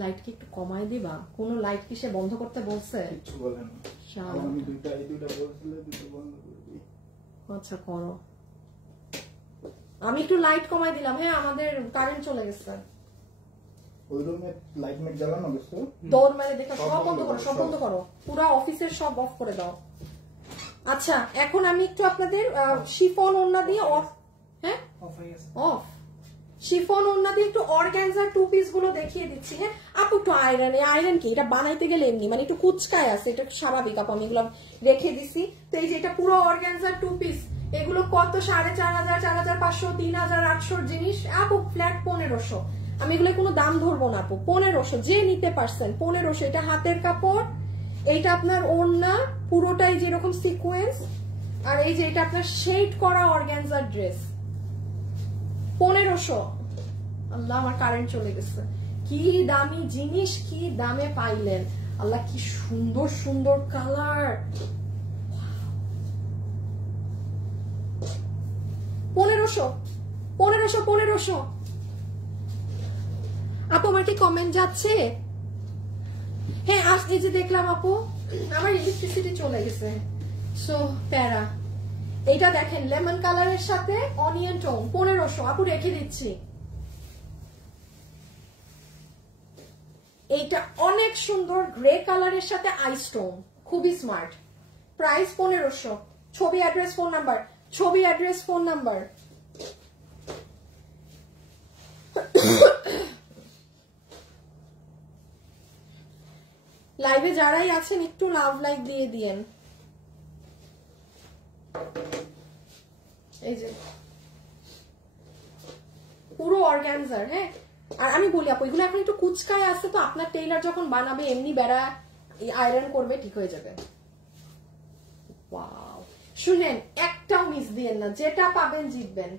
লাইট কি একটু কমাই দিবা? কোন লাইট কি সে বন্ধ করতে বলছে? কিছু বলে না। আমি এই দুইটা বলছিলে, দুটো বন্ধ করে দিই। আচ্ছা করো। আমি একটু লাইট কমাই দিলাম। হ্যাঁ, আমাদের কারেন্ট চলে গেছে। ওই রুমে লাইট মেট জ্বালানো গেছে, দৌড় মেরে দেখা সব বন্ধ করো, সব বন্ধ করো, পুরো অফিসের সব অফ করে দাও। আচ্ছা, এখন আমি একটু আপনাদের শিফন ওড়না দিয়ে অফ, হ্যাঁ অফ হয়ে গেছে। অফ শিফন ওড়না দিয়ে একটু অর্গানজার টু পিস গুলো দেখিয়ে দিচ্ছি। হ্যাঁ আপু, একটু আয়রন, আয়রন কি এটা বানাইতে গেলে এমনি মানে একটু কুচকায় আছে, এটা স্বাভাবিক আপু। আমি এগুলো রেখে দিছি। তো এই যে এটা পুরো অর্গানজার টু পিস, এগুলো কত 4500, 4500, 3800 জিনিস আপু, ফ্ল্যাট 1500। আমি এগুলো কোনো দাম ধরবো না আপু, 1500 যে নিতে পারছেন 1500। এটা হাতের কাপড়, এইটা আপনার ওড়না পুরোটাই যেরকম সিকোয়েন্স, আর এই যে এটা আপনার শেড করা অর্গানজার ড্রেস 1500। আল্লাহ, আমার কারেন্ট চলে গেছে। কি দামি জিনিস, কি দামে পাইলেন। আল্লাহ, কি সুন্দর সুন্দর কালার। 1500 1500 1500। আপু আমার কি কমেন্ট যাচ্ছে? হ্যাঁ আজকে যে দেখলাম আপু, আমার ইলেকট্রিসিটি চলে গেছে, সো প্যারা। এইটা দেখেন লেমন কালারের সাথে অনিয়ন টোন 1500 আপু, রেখে দিচ্ছি। এইটা অনেক সুন্দর গ্রে কালারের সাথে আইস টোন, খুবই স্মার্ট। প্রাইস 1500। ছবি, অ্যাড্রেস, ফোন নাম্বার, ছবি, অ্যাড্রেস, ফোন নাম্বার। লাইভে যারাই আছেন একটু লাভ লাইক দিয়ে দিয়েন। এই যে পুরো অর্গানজার। হ্যাঁ, আর আমি বলি আপু, এগুলো এখন একটু কুচকায় আছে, তো আপনার টেইলার যখন বানাবে এমনি বেড়া আয়রন করবে, ঠিক হয়ে যাবে। ওয়াও, শুনেন, একটাও মিস দিয়েন না, যেটা পাবেন জিতবেন।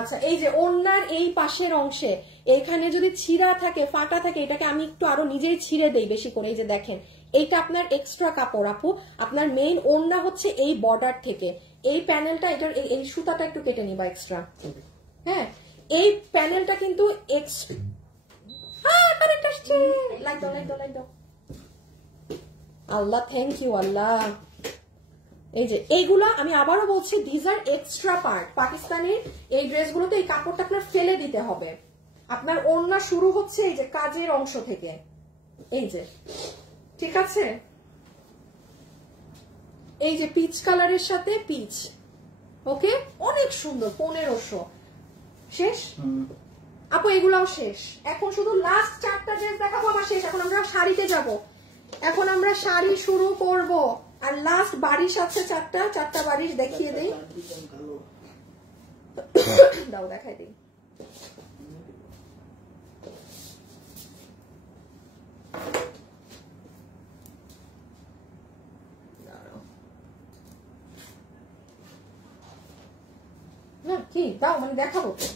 আচ্ছা, এই যে ওড়নার এই পাশের অংশে এইখানে যদি ছিঁড়া থাকে, ফাটা থাকে, এটাকে আমি একটু আরো নিজেই ছিঁড়ে দেই বেশি করে। এই যে দেখেন, এইটা আপনার এক্সট্রা কাপড় আপু। আপনার মেইন ওড়না হচ্ছে এই বর্ডার থেকে এই প্যানেলটা, এটার এই সুতাটা একটু কেটে নিবা এক্সট্রা। হ্যাঁ, এই প্যানেলটা কিন্তু আল্লাহ, থ্যাংক ইউ আল্লাহ। এই যে এইগুলা আমি আবারও বলছি, these are extra part. Pakistani এই ড্রেসগুলোতে এই কাপড়টা আপনার ফেলে দিতে হবে। আপনার ওড়না শুরু হচ্ছে এই যে কাজের অংশ থেকে, এই যে, ঠিক আছে। এই যে পিচ কালারের সাথে পিচ, ওকে, অনেক সুন্দর। 1500 শেষ আপু, এগুলাও শেষ। এখন শুধু লাস্ট 4টা ড্রেস দেখাবো, আবার শেষ। এখন আমরা শাড়িতে যাব, এখন আমরা শাড়ি শুরু করব। আর লাস্ট বারিশ আছে 4টা বারিশ দেখিয়ে দেই। দাও দেখাই দিই। না কি দাও, মানে দেখাবো তো।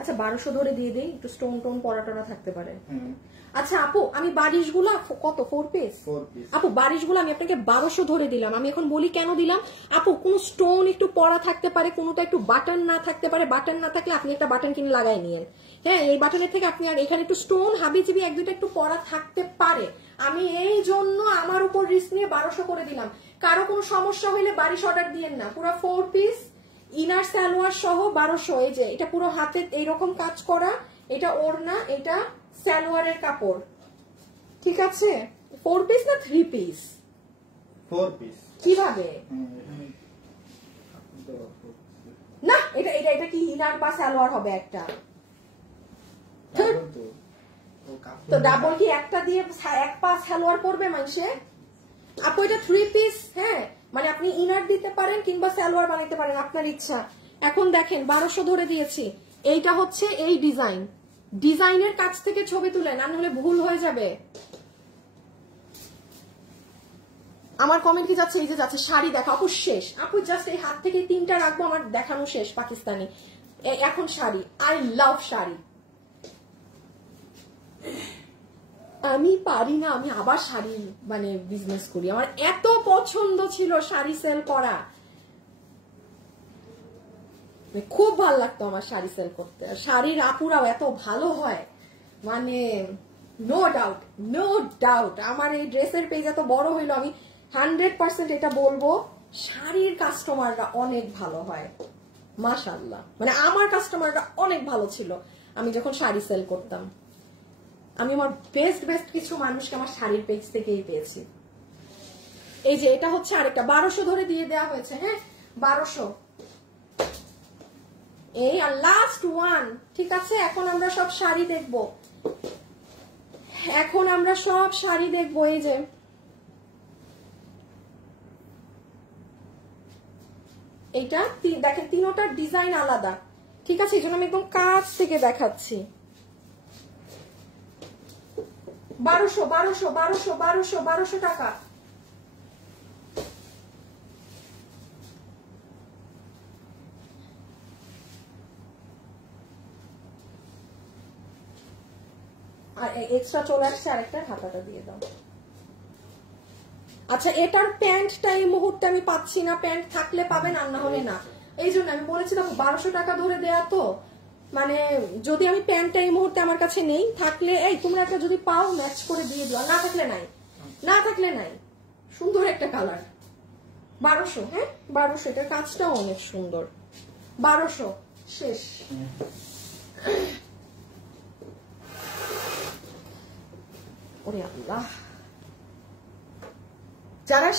আচ্ছা 1200 ধরে দিয়ে দেই, একটু স্টোন টোন পরাটা থাকতে পারে। আচ্ছা আপু, আমি বারিশগুলা কত 4 পিস আপু, বারিশগুলো আমি আপনাকে 1200 ধরে দিলাম। আমি এখন বলি কেন দিলাম আপু, কোন স্টোন একটু পরা থাকতে পারে, কোনটা একটু বাটন না থাকতে পারে। বাটন না থাকলে আপনি একটা বাটন কিনে লাগাই নিয়েন। হ্যাঁ, এই বাটনের থেকে আপনি আর এখানে একটু স্টোন হাবিজিবি 1-2টা একটু পরা থাকতে পারে। আমি এই জন্য আমার উপর রিস্ক নিয়ে 1200 করে দিলাম। কারো কোনো সমস্যা হইলে বারিশ অর্ডার দিয়েন না। পুরো 4 পিস ইনার সালোয়ার সহ 1200। এই যে এটা পুরো হাতে এইরকম কাজ করা, এটা ওড়না, এটা সালোয়ারের কাপড়। ঠিক আছে, 4 পিস না 3 পিস? 4 পিস। কিভাবে? না এটা এটা এটা কি ইনার বা সালোয়ার হবে একটা? তো ডাবল কি একটা দিয়ে এক পা সালোয়ার পরবে মানুষে? আপু এটা 3 পিস, হ্যাঁ, মানে আপনি ইনার দিতে পারেন কিংবা সালোয়ার বানাইতে পারেন, আপনার ইচ্ছা। এখন দেখেন 1200 ধরে দিয়েছি। এইটা হচ্ছে এই ডিজাইন, ডিজাইনের কাছ থেকে ছবি তুলেন, না হলে ভুল হয়ে যাবে। আমার কমেন্ট কি যাচ্ছে? এই যে যাচ্ছে শাড়ি দেখা। আপু শেষ, আপু জাস্ট এই হাত থেকে 3টা রাখবো, আমার দেখানো শেষ পাকিস্তানি। এখন শাড়ি, আই লাভ শাড়ি। আমি পারি না, আমি আবার শাড়ি মানে বিজনেস করি। আমার এত পছন্দ ছিল শাড়ি সেল করা, খুব ভালো লাগতো আমার শাড়ি সেল করতে। শাড়ির আপুরাও এত ভালো হয়, মানে নো ডাউট, নো ডাউট। আমার এই ড্রেসের পেজ এত বড় হইলো, আমি 100% এটা বলবো, শাড়ির কাস্টমাররা অনেক ভালো হয় মাশাআল্লাহ। মানে আমার কাস্টমাররা অনেক ভালো ছিল আমি যখন শাড়ি সেল করতাম। আমি আমার বেস্ট বেস্ট কিছু মানুষকে আমার শাড়ির পেজ থেকেই পেয়েছি। এই যে এটা হচ্ছে আরেকটা 1200 ধরে দিয়ে দেওয়া হয়েছে, হ্যাঁ 1200। এই আর লাস্ট ওয়ান, ঠিক আছে। এখন আমরা সব শাড়ি দেখব, এখন আমরা সব শাড়ি দেখবো। এই যে এইটা দেখেন, তিনোটার ডিজাইন আলাদা, ঠিক আছে, এই জন্য আমি একদম কাছ থেকে দেখাচ্ছি। 1200 1200 1200 1200 1200 টাকা। আর এক্সট্রা চলে আসছে আরেকটা, হাতাটা দিয়ে দাও। আচ্ছা এটার প্যান্টটা এই মুহূর্তে আমি পাচ্ছি না, প্যান্ট থাকলে পাবেন আর না হলে না। এই জন্য আমি বলেছিলাম 1200 টাকা ধরে দেয়া, তো মানে যদি আমি প্যান্টটা এই মুহূর্তে আমার কাছে নেই, থাকলে এই তোমরা একটা যদি পাও ম্যাচ করে দিয়ে দিও, না থাকলে নাই, না থাকলে নাই। সুন্দর একটা কালার, 1200, হ্যাঁ 1200। এটার কাজটাও অনেক সুন্দর, 1200 শেষ। ওরে আল্লাহ, যারা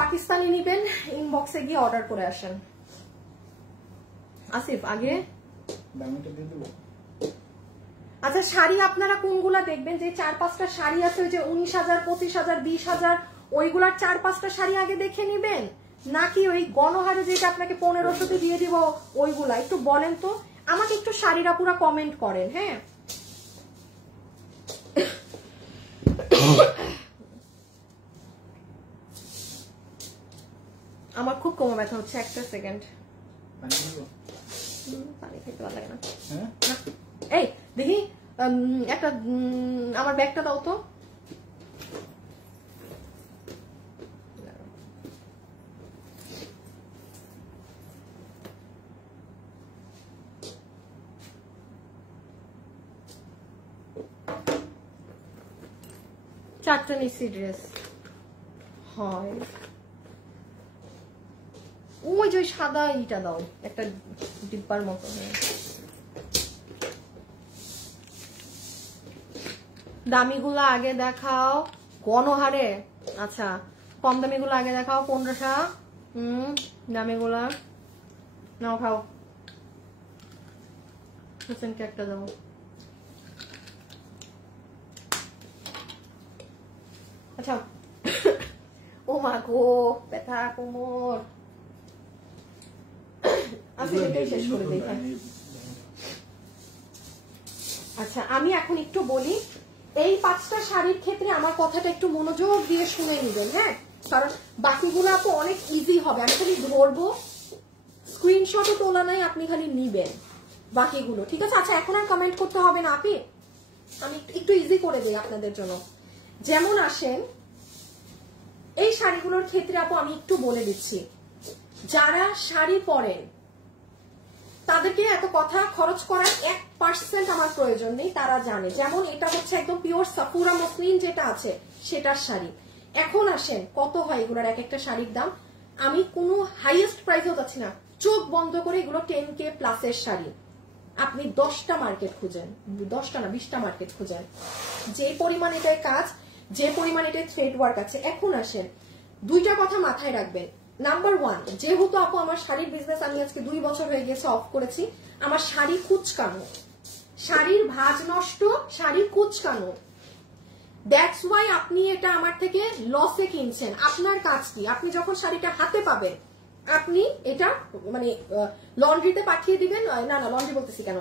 পাকিস্তানি নিবেন ইনবক্সে গিয়ে অর্ডার করে আসেন। আসিফ আগে দামটা দিয়ে দেব। আচ্ছা শাড়ি আপনারা কোনগুলা দেখবেন? যে 4-5টা শাড়ি আছে, ওই যে 19,000 25,000 20,000, ওইগুলার 4-5টা শাড়ি আগে দেখে নিবেন, নাকি ওই গণহারে যেটা আপনাকে 1500তে দিয়ে দিব ওইগুলা? একটু বলেন তো আমাকে, একটু শাড়িরা পুরা কমেন্ট করেন, হ্যাঁ। আমার খুব কোমর ব্যথা হচ্ছে, একটা সেকেন্ড। পানি খেতে ভালো লাগে না। এই দেখি একটা, আমার ব্যাগটা দাও তো। চারটা নিচ্ছি ড্রেস হয়, ওই যে সাদা ইটা দাও একটা ডিব্বার মতো। দামিগুলো আগে দেখাও গণহারে। আচ্ছা কম দামিগুলো আগে দেখাও, 1500। দামিগুলা নাও, খাও। হোসেনকে একটা দাও। আচ্ছা ও মা গো, ব্যথা কোমর। আচ্ছা আমি এখন একটু বলি, এই 5টা শাড়ির ক্ষেত্রে আমার কথাটা একটু মনোযোগ দিয়ে শুনে নিবেন, হ্যাঁ, কারণ বাকিগুলো আপু অনেক ইজি হবে। আমি খালি ধরবো, স্ক্রিনশটও তোলা নাই, আপনি খালি নিবেন বাকিগুলো, ঠিক আছে। আচ্ছা এখন আর কমেন্ট করতে হবে না আপনি, আমি একটু ইজি করে দিই আপনাদের জন্য। যেমন আসেন এই শাড়িগুলোর ক্ষেত্রে আপু আমি একটু বলে দিচ্ছি, যারা শাড়ি পরেন তাদেরকে এত কথা খরচ করার 1% আমার প্রয়োজন নেই, তারা জানে। যেমন এটা হচ্ছে একদম পিওর সাফুরা মসলিন যেটা আছে সেটার শাড়ি। এখন আসেন কত হয় এগুলোর এক একটা শাড়ির দাম, আমি কোনো হাইয়েস্ট প্রাইসেও যাচ্ছি না, চোখ বন্ধ করে এগুলো 10K প্লাসের শাড়ি। আপনি 10টা মার্কেট খুঁজেন, 10টা না 20টা মার্কেট খুঁজেন, যে পরিমাণ এটার কাজ। যে পরিমাণ এটা থ্রেড ওয়ার্ক আছে। এখন আসেন, দুইটা কথা মাথায় রাখবেন। নাম্বার 1, যেহেতু আপু আমার শাড়ির বিজনেস আমি আজকে 2 বছর হয়ে গেছে অফ করেছি, আমার শাড়ি কুচকানো, শাড়ির ভাঁজ নষ্ট, শাড়ি কুচকানো, দ্যাটস ওয়াই আপনি এটা আমার থেকে লসে কিনছেন। আপনার কাজ কি, আপনি যখন শাড়িটা হাতে পাবেন আপনি এটা মানে লন্ড্রিতে পাঠিয়ে দিবেন, না লন্ড্রি বলতেছি কেন,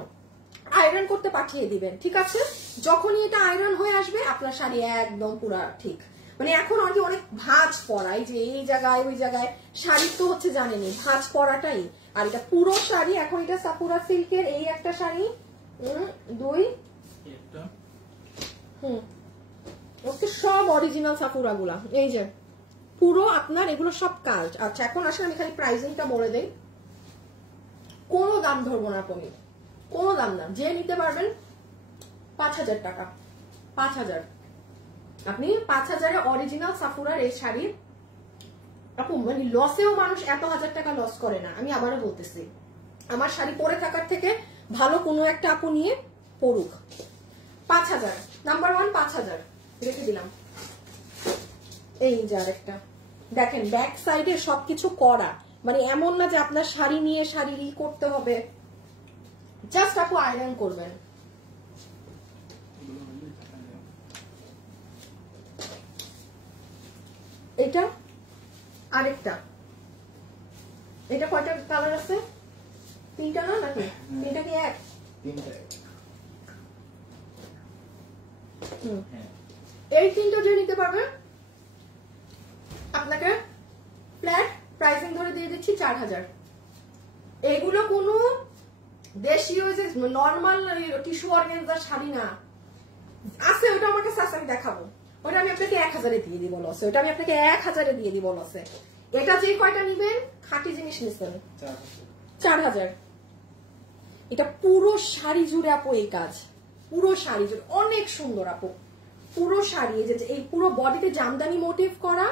আয়রন করতে পাঠিয়ে দিবেন, ঠিক আছে? যখনই এটা আয়রন হয়ে আসবে আপনার শাড়ি একদম পুরা ঠিক। মানে এখন অনেক ভাঁজ পরাই যে এই জায়গায় ওই জায়গায়, শাড়ি তো হচ্ছে জানেনি ভাঁজ পরাটাই। আর এটা পুরো শাড়ি, এখন এটা সাকুরা সিল্কের এই একটা শাড়ি, 2 ওকে সব অরিজিনাল সাকুরা গুলা, এই যে পুরো আপনার এগুলো সব কাজ। আচ্ছা এখন আসলে আমি খালি প্রাইসিংটা বলে দেই, কোনো দাম ধরবো না আপনি, কোনো দাম না, যে নিতে পারবেন 5000 টাকা, 5000, আপনি 5000-এ অরিজিনাল সাকুরার এই শাড়ি। আপু মানে লসেও মানুষ এত 1000 টাকা লস করে না, আমি আবারও বলতেছি, আমার শাড়ি পরে থাকার থেকে ভালো কোনো একটা আপু নিয়ে পড়ুক। 5000, নাম্বার 1 5000 রেখে দিলাম। এই যে আরেকটা দেখেন, ব্যাক সাইডে সবকিছু করা, মানে এমন না যে আপনার শাড়ি নিয়ে শাড়ি করতে হবে, জাস্ট আপু আয়রন করবেন। এটা আরেকটা, এটা কয়টা কালার আছে? 3টা না নাকি? 3টা কি এক? 3টা। এই 3টা যে নিতে পারবে আপনাকে ফ্ল্যাট প্রাইসিং ধরে দিয়ে দিচ্ছি 4000। এগুলো কোনো দেশীয় যে নর্মাল টিস্যু অর্গানজার শাড়ি না, আছে ওটা আমার কাছে আছে, আমি দেখাবো, ওটা আমি আপনাকে 1000-এ দিয়ে দিব লসে, ওটা আমি আপনাকে 1000-এ দিয়ে দিব লসে। এটা যে কয়টা নিবেন খাঁটি জিনিস নিচ্ছেন 4000। এটা পুরো শাড়ি জুড়ে আপু এই কাজ, পুরো শাড়ি জুড়ে অনেক সুন্দর আপু, পুরো শাড়ি এই পুরো বডিতে জামদানি মোটিভ করা।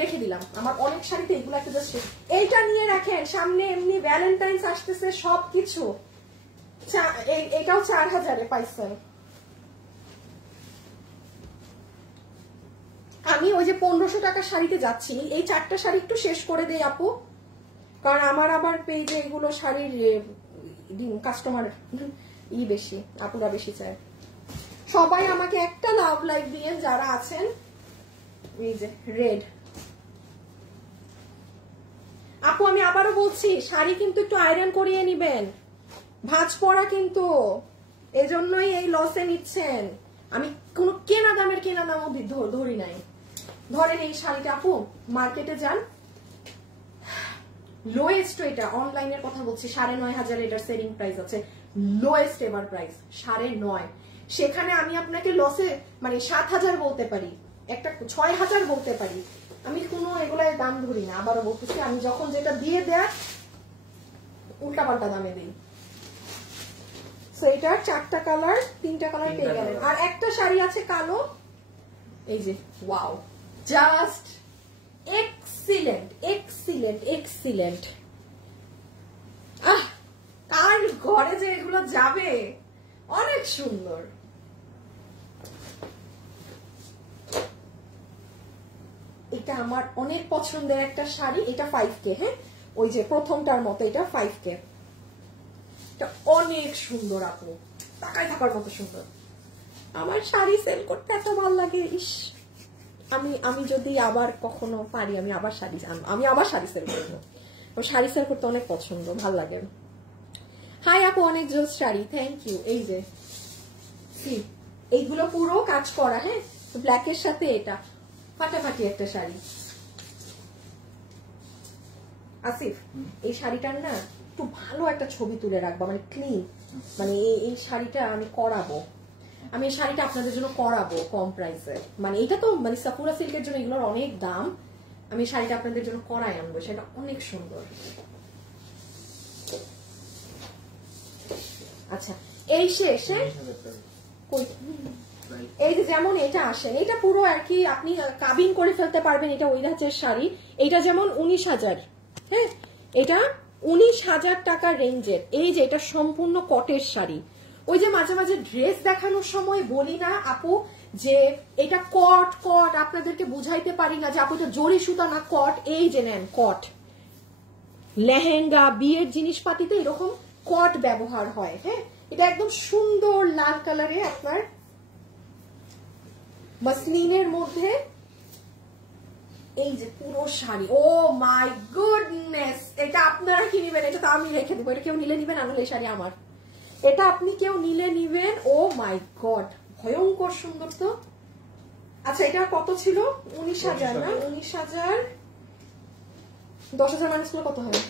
রেখে দিলাম, আমার অনেক শাড়িতে এগুলো একটা জাস্ট এইটা নিয়ে রাখেন, সামনে এমনি ভ্যালেন্টাইন্স আসতেছে সবকিছু। এটাও 4000-এ পাইছেন। আমি ওই যে 1500 টাকার শাড়িতে যাচ্ছি, এই 4টা শাড়ি একটু শেষ করে দেই আপু, কারণ আমার আবার পেজে এগুলো শাড়ির কাস্টমার বেশি, আপুরা বেশি চায়। সবাই আমাকে একটা লাভ লাইক দিয়েন যারা আছেন। এই যে রেড আপু, আমি আবারও বলছি শাড়ি কিন্তু একটু আয়রন করিয়ে নিবেন, ভাঁজ পড়া কিন্তু, এজন্যই এই লসে নিচ্ছেন। আমি কোনো কেনা দামের ধরি নাই। ধরেন এই শাড়িটা আপু মার্কেটে যান, লোয়েস্ট, এটা অনলাইনের কথা বলছি, 9500 এটার সেলিং প্রাইস আছে, লোয়েস্ট এভার প্রাইস 9.5। সেখানে আমি আপনাকে লসে মানে 7000 বলতে পারি, একটা 6000 বলতে পারি, আমি কোনো এগুলার দাম ধরি না। আবারও বলতেছি, আমি যখন যেটা দিয়ে দেয় উল্টাপাল্টা দামে দিই। সো এটার 4টা কালার, 3টা কালার পেয়ে গেলেন। আর একটা শাড়ি আছে কালো, এই যে wow, just excellent excellent excellent. কার ঘরে যে এগুলো যাবে, অনেক সুন্দর। এটা আমার অনেক পছন্দের একটা শাড়ি, এটা 5K, হ্যাঁ ওই যে প্রথমটার মতো, এটা 5K, এটা অনেক সুন্দর আপু, তাকায় থাকার মতো সুন্দর। আমার শাড়ি সেল করতে এত ভালো লাগে, ইস আমি যদি আবার কখনো পারি আমি আবার শাড়ি সেল করবো, শাড়ি সেল করতে অনেক পছন্দ, ভাল লাগে। হাই আপু, অনেক জোস শাড়ি, থ্যাংক ইউ। এই যে এইগুলো পুরো কাজ করা, হ্যাঁ ব্ল্যাকের সাথে এটা ফাটাফাটি একটা শাড়ি। আসিফ এই শাড়িটার না একটু ভালো একটা ছবি তুলে রাখবো, মানে ক্লিন, মানে এই শাড়িটা আমি করাবো, আমি এই শাড়িটা আপনাদের জন্য করাবো কম প্রাইসে। মানে এটা তো মানে সাকুরা সিল্কের জন্য এগুলোর অনেক দাম, আমি শাড়িটা আপনাদের জন্য করাই আনবো, সেটা অনেক সুন্দর। আচ্ছা এই শেষে এই যে যেমন এটা আসেন, এটা পুরো আর কি আপনি কাবিন করে ফেলতে পারবেন, এটা ওই ধাঁচের শাড়ি। এটা যেমন 19000, হ্যাঁ এটা 19000 টাকার রেঞ্জের। এই যে এটা সম্পূর্ণ কটের শাড়ি। ওই যে মাঝে মাঝে ড্রেস দেখানোর সময় বলি না আপু যে এটা কট কট, আপনাদেরকে বুঝাইতে পারি না যে আপু এটা জরি সুতা না কট। এই যে নেন কট, লেহেঙ্গা বিয়ের জিনিসপাতিতে এরকম কট ব্যবহার হয়। হ্যাঁ, এটা একদম সুন্দর লাল কালারে আপনার মাসলিনের মধ্যে এই যে পুরো শাড়ি। ও মাই গুডনেস, এটা আপনারা কি নিবেন? এটা তো আমি রেখে দেবো, এটা কেউ নিলে নিবেন, আনলে শাড়ি আমার। এটা আপনি কেউ নিলে নিবেন। ও মাই গড, ভয়ঙ্কর সুন্দর তো। আচ্ছা, এটা কত ছিল? 19,000 না? 19,000 10,000 মাইনাস করলে কত হয়?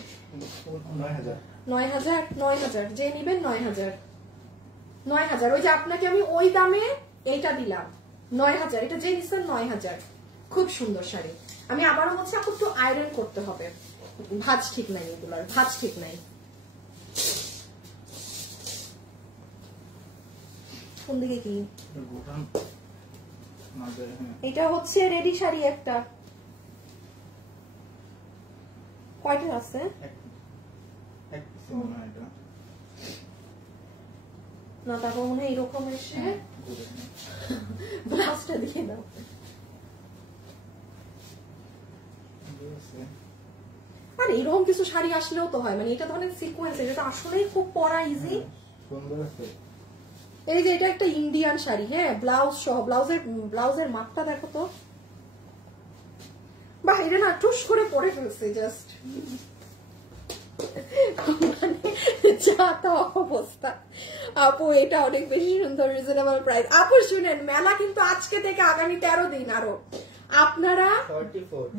9,000। 9,000 যে নিবেন 9,000। 9,000 ওই যে আপনাকে আমি ওই দামে এইটা দিলাম 9,000। এটা যে নিচ্ছেন 9,000। খুব সুন্দর শাড়ি। আমি আবারও বলছি আপু একটু আয়রন করতে হবে, ভাঁজ ঠিক নাই, এগুলার ভাঁজ ঠিক নাই। কোন দিকে কি? এটা হচ্ছে রেডি শাড়ি একটা। কয়টা আছে? না, তারপর মনে হয় এরকম এসে ব্লাউজটা দিয়ে দাও। আর এরকম কিছু শাড়ি আসলেও তো হয়, মানে এটা তো অনেক সিকোয়েন্স, এটা তো আসলেই খুব পরা ইজি। এই যে এটা একটা ইন্ডিয়ান শাড়ি, হ্যাঁ, ব্লাউজ সহ। ব্লাউজের মাপটা দেখো তো, বাহ, এটা না টুস করে পরে ফেলছে জাস্ট, যা তা অবস্থা। আপু এটা অনেক বেশি সুন্দর, রিজনেবল প্রাইস। আপু শুনেন, মেলা কিন্তু আজকে থেকে আগামী 13 দিন। আরো আপনারা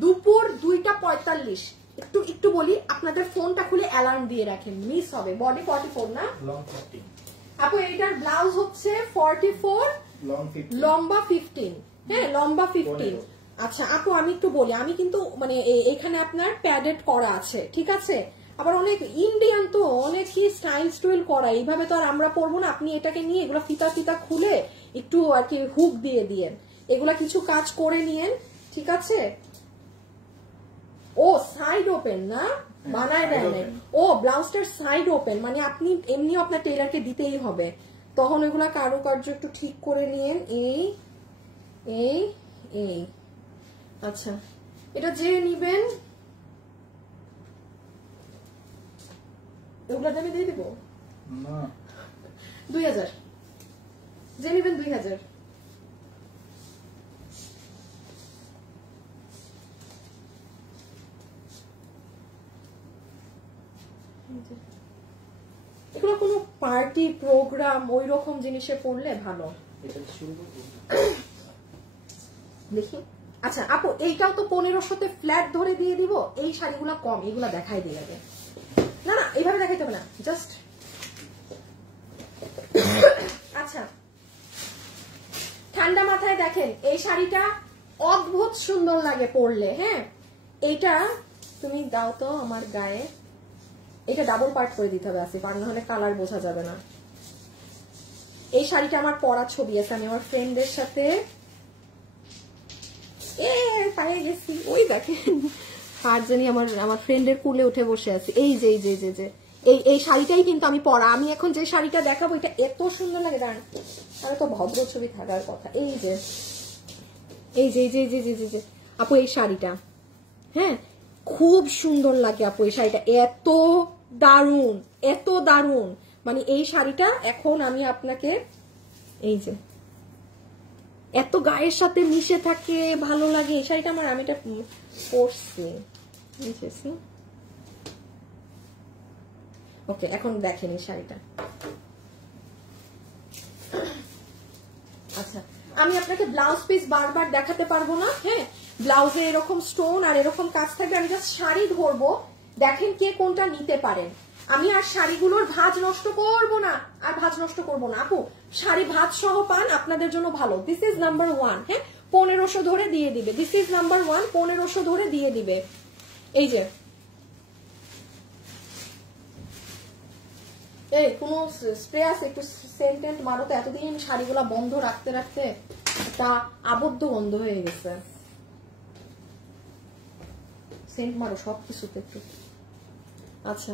দুপুর 2:45 একটু বলি, আপনাদের ফোনটা খুলে অ্যালার্ম দিয়ে রাখেন, মিস হবে। বডি 44 না আপু? এইটার ব্লাউজ হচ্ছে 44, লম্বা 15। হ্যাঁ, লম্বা 15। আচ্ছা আপু আমি একটু বলি, আমি কিন্তু মানে এখানে আপনার প্যাডেড করা আছে, ঠিক আছে? আবার অনেক ইন্ডিয়ান তো অনেক কি স্টাইল স্টাইল করা, এইভাবে তো আর আমরা পরবো না। আপনি এটাকে নিয়ে এগুলো ফিতা ফিতা খুলে একটু আর কি হুক দিয়ে দিয়েন, এগুলা কিছু কাজ করে নিয়েন, ঠিক আছে? ও সাইড ওপেন না, বানায় দেয় না। ও ব্লাউজটার সাইড ওপেন, মানে আপনি এমনিও আপনার টেলারকে দিতেই হবে, তখন এগুলা কারুকার্য একটু ঠিক করে নিয়েন। এই এই এই আচ্ছা, এটা যে নিবেন এগুলা দামে দিয়ে দিব 2,000, যে নিবেন 2,000। এগুলো কোনো পার্টি প্রোগ্রাম ওই রকম জিনিসে পড়লে ভালো। দেখি। আচ্ছা আপু এইটাও তো 1500-তে ফ্ল্যাট ধরে দিয়ে দিব। এই শাড়িগুলা কম, এগুলা দেখাই দিয়ে যাবে। না না, এইভাবে দেখাইতে হবে না, জাস্ট। আচ্ছা, ঠান্ডা মাথায় দেখেন, এই শাড়িটা অদ্ভুত সুন্দর লাগে পরলে। হ্যাঁ, এইটা তুমি দাও তো আমার গায়ে, এটা ডাবল পার্ট করে দিতে হবে আসিফ, আর না হলে কালার বোঝা যাবে না। এই শাড়িটা আমার পরা ছবি আছে, আমি আমার ফ্রেন্ডদের সাথে পায়ে গেছি। ওই দেখেন আর জানি আমার ফ্রেন্ডের কুলে উঠে বসে আছে। এই যে এই যে যে এই শাড়িটাই কিন্তু আমি পরা। আমি এখন যে শাড়িটা দেখাবো এটা এত সুন্দর লাগে, দাঁড়ান, আর তো ভদ্র ছবি থাকার কথা। এই যে এই যে যে যে যে যে আপু এই শাড়িটা, হ্যাঁ খুব সুন্দর লাগে আপু। এই শাড়িটা এত দারুণ, এত দারুণ, মানে এই শাড়িটা এখন আমি আপনাকে, এই যে এত গায়ের সাথে মিশে থাকে, ভালো লাগে এই শাড়িটা আমার। আমি এটা পরছি, ওকে, এখন দেখেন এই শাড়িটা। আচ্ছা, আমি আপনাকে ব্লাউজ পিস বারবার দেখাতে পারবো না। হ্যাঁ, ব্লাউজে এরকম স্টোন আর এরকম কাজ থাকবে। আমি জাস্ট শাড়ি ধরবো, দেখেন কে কোনটা নিতে পারেন। আমি আর শাড়িগুলোর ভাঁজ নষ্ট করবো না, আর ভাঁজ নষ্ট করবো না। আপু শাড়ি ভাঁজ সহ পান, আপনাদের জন্য ভালো। This is number 1। হ্যাঁ, 1500 ধরে দিয়ে দিবে। দিস ইজ নাম্বার 1, 1500 ধরে দিয়ে দিবে। এই যে এই কোনো স্প্রে আছে, একটু সেন্টেন্ট মারো তো। এতদিন শাড়িগুলা বন্ধ রাখতে রাখতে তা আবদ্ধ বন্ধ হয়ে গেছে। সেন্ট মারো সবকিছুতে একটু। আচ্ছা,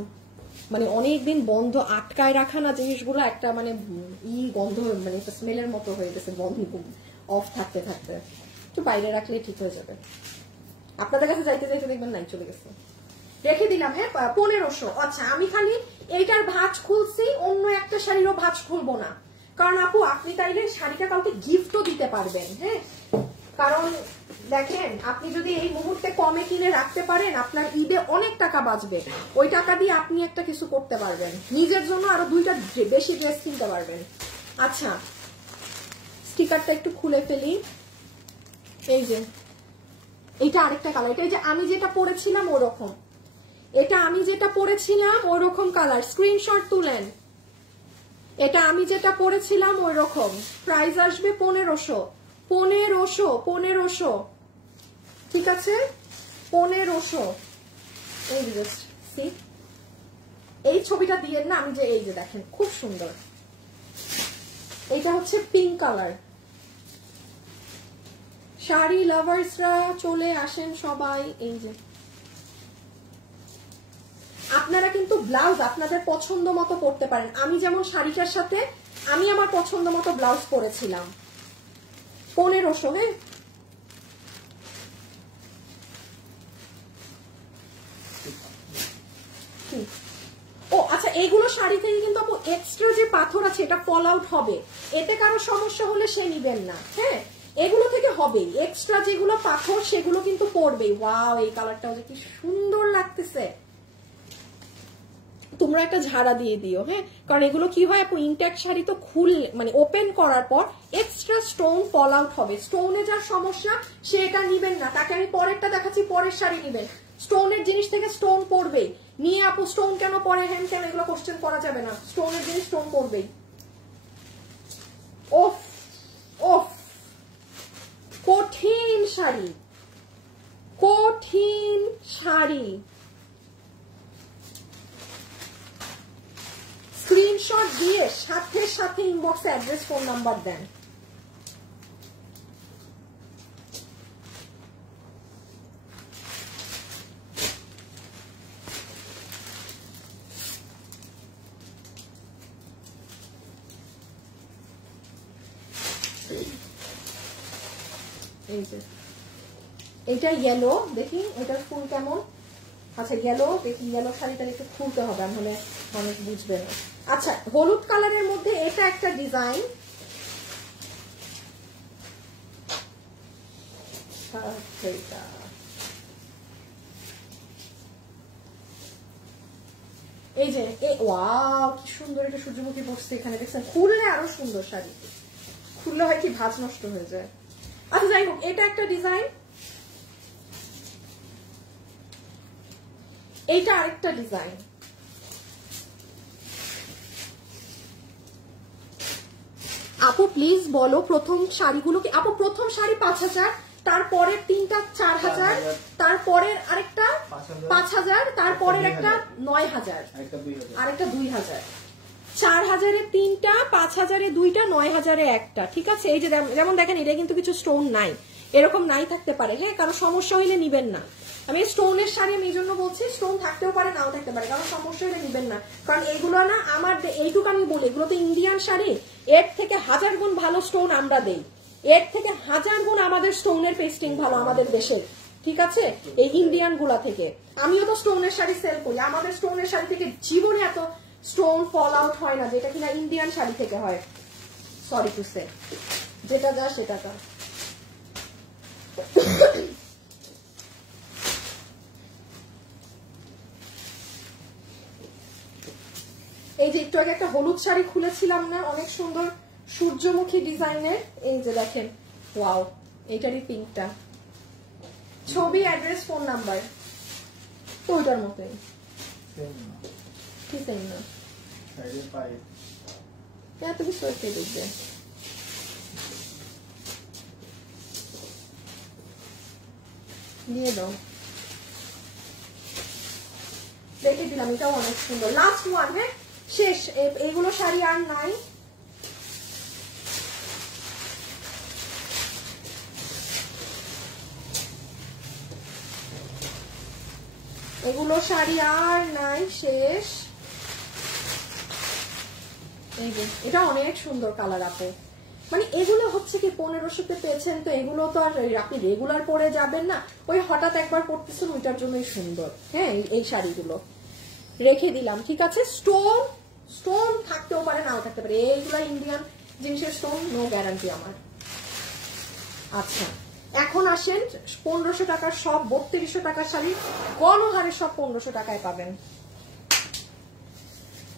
মানে অনেকদিন বন্ধ আটকায় রাখা না জিনিসগুলো, একটা মানে গন্ধ, মানে স্মেলের মতো হয়ে গেছে, বন্ধ অফ থাকতে থাকতে একটু বাইরে রাখলে ঠিক হয়ে যাবে। আপনাদের কাছে যাইতে যাইতে দেখবেন নাই চলে গেছে। রেখে দিলাম। হ্যাঁ 1500। আচ্ছা আমি খালি এইটার ভাঁজ খুলছি, অন্য একটা শাড়িরও ভাঁজ খুলবো না, কারণ আপু আপনি তাইলে শাড়িটা কাউকে গিফটও দিতে পারবেন। হ্যাঁ কারণ দেখেন আপনি যদি এই মুহূর্তে কমে কিনে রাখতে পারেন আপনার ঈদে অনেক টাকা বাঁচবে, ওই টাকা দিয়ে আপনি একটা কিছু করতে পারবেন, নিজের জন্য আরো 2টা বেশি ড্রেস কিনতে পারবেন। আচ্ছা স্টিকারটা একটু খুলে ফেলি। এই যে এটা আরেকটা কালার, এটা এই যে আমি যেটা পরেছিলাম ওরকম, এটা আমি যেটা পরেছিলাম ওরকম কালার, স্ক্রিনশট তুলেন। এটা আমি যেটা পরেছিলাম ওই রকম। প্রাইস আসবে 1500। 1500 ঠিক আছে 1500। এই জাস্ট সি, এই ছবিটা দিয়ে না আমি যে এই যে দেখেন খুব সুন্দর, এটা হচ্ছে পিঙ্ক কালার। শাড়ি লাভার্সরা চলে আসেন সবাই। এই যে আপনারা কিন্তু ব্লাউজ আপনাদের পছন্দ মতো পরতে পারেন। আমি যেমন শাড়িটার সাথে আমি আমার পছন্দ মতো ব্লাউজ পরেছিলাম। 1500। হ্যাঁ ও আচ্ছা এইগুলো শাড়ি থেকে কিন্তু আপু এক্সট্রা যে পাথর আছে এটা ফল আউট হবে, এতে কারো সমস্যা হলে সে নিবেন না। হ্যাঁ এগুলো থেকে হবে এক্সট্রা যেগুলো পাথর সেগুলো কিন্তু পড়বেই। ওয়াও এই কালারটাও যে কি সুন্দর লাগতেছে, তোমরা একটা ঝাড়া দিয়ে দিও। হ্যাঁ কারণ এগুলো কি হয় আপু ইনট্যাক্ট শাড়ি তো খুল মানে ওপেন করার পর এক্সট্রা স্টোন ফল আউট হবে, স্টোনে যার সমস্যা সে এটা নিবেন না, তাকে আমি পরেরটা দেখাচ্ছি পরের শাড়ি নিবেন, স্টোনের জিনিস থেকে স্টোন পড়বেই। নিয়ে আপু স্টোন কেন পরে হ্যান কেন এগুলো কোশ্চেন করা যাবে না, স্টোনের জিনিস স্টোন পড়বেই। ওফ ওফ কঠিন শাড়ি, কঠিন শাড়ি। স্ক্রিনশট দিয়ে সাথে সাথে ইনবক্সে অ্যাড্রেস ফোন নাম্বার দেন। এই যে এটা ইয়েলো, দেখি এটার ফুল কেমন। আচ্ছা ইয়েলো, দেখি ইয়েলো শাড়িটা একটু খুলতে হবে নাহলে মানুষ বুঝবে না। আচ্ছা হলুদ কালারের মধ্যে এটা একটা ডিজাইন, এই যে ওয়াও কি সুন্দর, এটা সূর্যমুখী পড়ছে এখানে দেখছেন, খুললে আরো সুন্দর শাড়ি, খুললে হয় কি ভাঁজ নষ্ট হয়ে যায়। আচ্ছা যাই হোক এটা একটা ডিজাইন, এইটা আরেকটা ডিজাইন। আপু প্লিজ বলো প্রথম শাড়িগুলো কি আপু? প্রথম শাড়ি 5000, তারপরের তিনটা 4000, তারপরের আরেকটা 5000, তারপরের একটা 9000, আরেকটা 2000। 4000-এ তিনটা, 5000-এ দুইটা, 9000-এ একটা। ঠিক আছে এই যে যেমন দেখেন এটা কিন্তু কিছু স্টোন নাই, এরকম নাই থাকতে পারে। হ্যাঁ কারণ সমস্যা হইলে নিবেন না। আমি স্টোনের শাড়ি আমি এই জন্য বলছি, স্টোন থাকতেও পারে নাও থাকতে পারে, কারণ সমস্যা হলে নিবেন না। কারণ এইগুলো না আমার এইটুকু আমি বলি এগুলো তো ইন্ডিয়ান শাড়ি, এর থেকে 1000 গুণ ভালো স্টোন আমরা দেই, এর থেকে 1000 গুণ আমাদের স্টোনের পেস্টিং ভালো আমাদের দেশের। ঠিক আছে এই ইন্ডিয়ান গুলা থেকে। আমিও তো স্টোনের শাড়ি সেল করি, আমাদের স্টোনের শাড়ি থেকে জীবনে এত স্টোন ফল আউট হয় না যেটা কিনা ইন্ডিয়ান শাড়ি থেকে হয়। সরি টু সে, যেটা যা সেটা যা। এই যে একটু আগে একটা হলুদ শাড়ি খুলেছিলাম না, অনেক সুন্দর সূর্যমুখী ডিজাইনের। এই যে দেখেন ওয়াও, এইটারই পিঙ্কটা। ছবি অ্যাড্রেস ফোন নাম্বার তো ওইটার মতোই, ঠিক আছে না? তুমি সরতে দেখবে দিয়ে দাও, দেখে দিলাম। এটাও অনেক সুন্দর। Last one. হ্যাঁ শেষ, এইগুলো শাড়ি আর নাই। এগুলো শাড়ি আর নাই, শেষ। এই যে এটা অনেক সুন্দর কালার আপু, মানে এগুলো হচ্ছে কি 1500-তে পেয়েছেন, তো এগুলো তো আর আপনি রেগুলার পরে যাবেন না, ওই হঠাৎ একবার পড়তেছেন, ওইটার জন্যই সুন্দর। হ্যাঁ, এই শাড়িগুলো রেখে দিলাম, ঠিক আছে। স্টোন স্টোন থাকতেও পারে, নাও থাকতে পারে, এইগুলো ইন্ডিয়ান জিনিসের স্টোন, নো গ্যারান্টি আমার। আচ্ছা, এখন আসেন 1500 টাকার সব 3200 টাকার শাড়ি, গণহারে সব 1500 টাকায় পাবেন।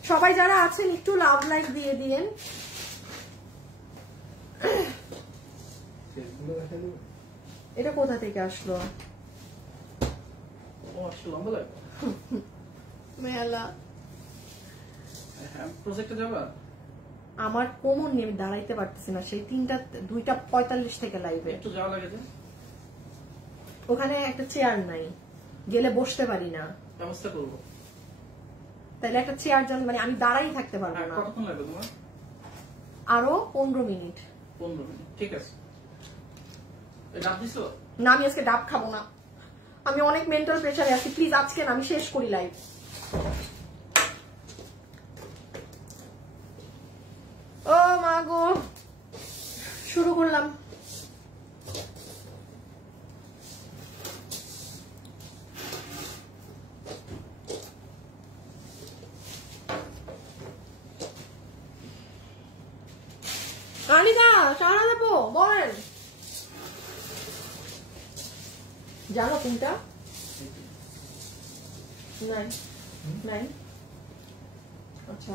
সবাই যারা আছেন একটু লাভ লাইক দিয়ে দিয়েন। এটা কোথা থেকে আসলো? মেলা আমার কোমর নিয়ে আমি দাঁড়াইতে পারতেছি না, সেই 2:45 থেকে লাইভে। একটু যাওয়া লাগে, ওখানে একটা চেয়ার নাই, গেলে বসতে পারি না। ব্যবস্থা করবো। তাহলে একটা চেয়ার জন, মানে আমি দাঁড়াই থাকতে পারবো না। কতক্ষণ লাগবে তোমার? আরো 15 মিনিট। 15 মিনিট, ঠিক আছে। ডাব দিছো? না, আমি আজকে ডাব খাবো না, আমি অনেক মেন্টাল প্রেসারে আছি। প্লিজ আজকে না, আমি শেষ করি লাইভ। ও মা গো, শুরু করলাম। আনিকা, সারা দেবো, বলেন। জানো কোনটা? নাই নাই। আচ্ছা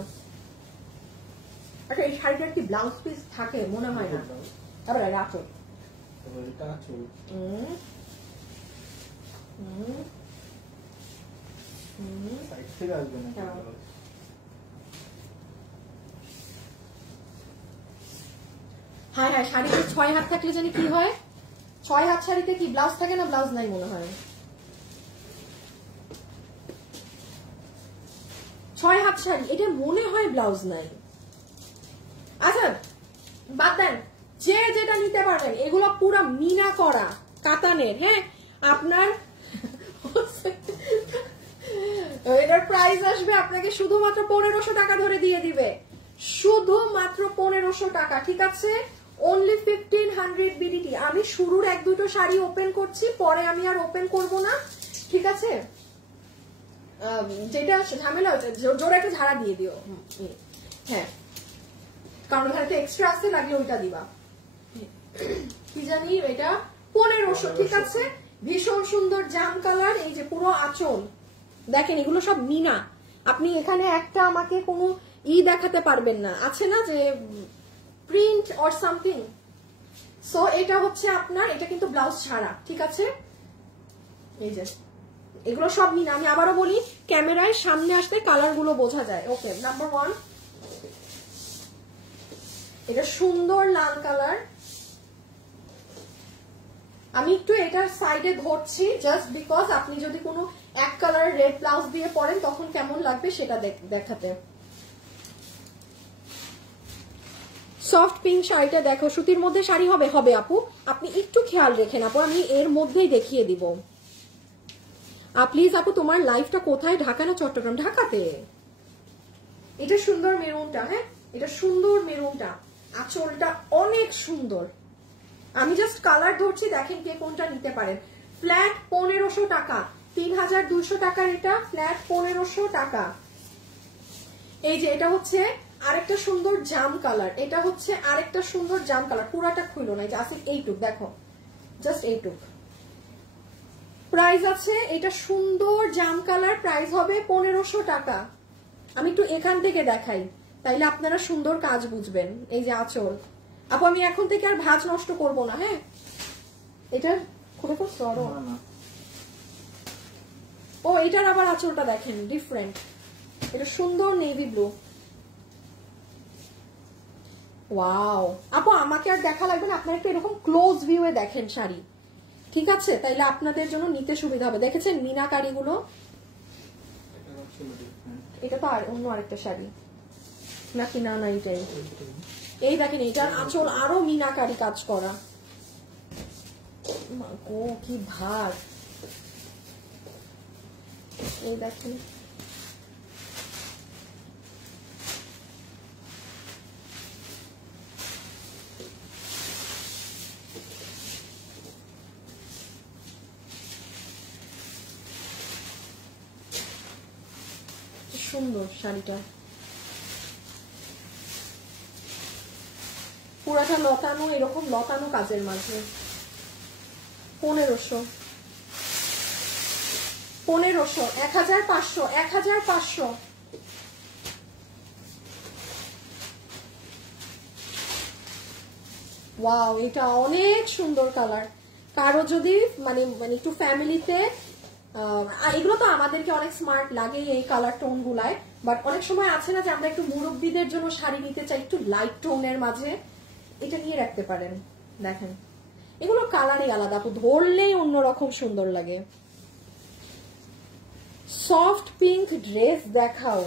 আচ্ছা, এই শাড়িটার কি ব্লাউজ পিস থাকে? মনে হয় না। আবার আঁচল, হ্যাঁ হ্যাঁ, শাড়িতে 6 হাত থাকলে জানি কি হয়। 6 হাত শাড়িতে কি ব্লাউজ থাকে না? ব্লাউজ নাই মনে হয়। 6 হাত শাড়ি, এটা মনে হয় ব্লাউজ নাই। আচ্ছা বাদ দেন, যে যেটা নিতে পারবেন, এগুলো পুরো মিনা করা কাতানের। হ্যাঁ, আপনার এটার প্রাইস আসবে আপনাকে শুধুমাত্র 1500 টাকা ধরে দিয়ে দিবে, শুধুমাত্র 1500 টাকা, ঠিক আছে। Only 1500 BDT. আমি শুরুর 1-2টো শাড়ি ওপেন করছি, পরে আমি আর ওপেন করব না, ঠিক আছে। যেটা ঝামেলা হচ্ছে, জোরে একটা ঝাড়া দিয়ে দিও। হ্যাঁ, কারণ এখানে তো এক্সট্রা আসতে লাগলে ওইটা দিবা। কি জানি এটা 1500, ঠিক আছে। ভীষণ সুন্দর জাম কালার, এই যে পুরো আঁচল দেখেন, এগুলো সব মিনা। আপনি এখানে একটা আমাকে কোনো দেখাতে পারবেন না, আছে না যে প্রিন্ট অর সামথিং। সো এটা হচ্ছে আপনার, এটা কিন্তু ব্লাউজ ছাড়া, ঠিক আছে। এই যে এগুলো সব মিনা। আমি আবারও বলি, ক্যামেরায় সামনে আসতে কালার গুলো বোঝা যায়। ওকে, নাম্বার 1, এটা সুন্দর লাল কালার। আমি একটু এটার সাইডে ধরছি জাস্ট বিকজ আপনি যদি কোনো এক কালারের রেড ব্লাউজ দিয়ে পরেন তখন কেমন লাগবে সেটা দেখাতে। সফট পিঙ্ক শাড়িটা দেখো, সুতির মধ্যে শাড়ি হবে? হবে আপু, আপনি একটু খেয়াল রেখেন আপু, আমি এর মধ্যেই দেখিয়ে দিব। প্লিজ আপু, তোমার লাইফটা কোথায়? ঢাকা না চট্টগ্রাম? ঢাকাতে। এটা সুন্দর মেরুনটা, হ্যাঁ এটা সুন্দর মেরুনটা, আঁচলটা অনেক সুন্দর। আমি জাস্ট কালার ধরছি, দেখেন কে কোনটা নিতে পারেন। ফ্ল্যাট 1500 টাকা, 3200 টাকার এটা ফ্ল্যাট 1500 টাকা। এই যে এটা হচ্ছে আরেকটা সুন্দর জাম কালার, এটা হচ্ছে আরেকটা সুন্দর জাম কালার। পুরাটা খুইলো না, জাস্ট এইটুক দেখো, জাস্ট এইটুক। প্রাইস আছে, এটা সুন্দর জাম কালার, প্রাইস হবে 1500 টাকা। আমি একটু এখান থেকে দেখাই, তাইলে আপনারা সুন্দর কাজ বুঝবেন। এই যে আঁচল আপু, আমি এখন থেকে আর ভাঁজ নষ্ট করব না। হ্যাঁ, এটা খুব একটা সরো। ও, এটার আবার আঁচলটা দেখেন ডিফারেন্ট, এটা সুন্দর নেভি ব্লু। ওয়াও আপু, আমাকে আর দেখা লাগবে না, আপনারা একটু এরকম ক্লোজ ভিউয়ে দেখেন শাড়ি, ঠিক আছে। তাইলে আপনাদের জন্য নিতে সুবিধা হবে। দেখেছেন মিনাকারি গুলো? এটা তো আর অন্য আরেকটা শাড়ি নাকি? না না, এটাই। এই দেখেন, এটার আঁচল আরো মিনাকারি কাজ করা। ও কি ভার! এই দেখেন, সুন্দর শাড়িটা, পুরাটা লতানো, এরকম লতানো কাজের মাঝে। 1500 1500 1500 ওয়াও, এটা অনেক সুন্দর কালার। কারো যদি মানে একটু ফ্যামিলিতে, এগুলো তো আমাদেরকে অনেক স্মার্ট লাগে এই কালার টোন গুলায়, বাট অনেক সময় আছে না যে আমরা একটু মুরব্বীদের জন্য শাড়ি নিতে চাই একটু লাইট টোনের মাঝে, এটা নিয়ে রাখতে পারেন। দেখেন এগুলো কালারই আলাদা, আপু ধরলেই অন্যরকম সুন্দর লাগে। সফট পিঙ্ক ড্রেস দেখাও,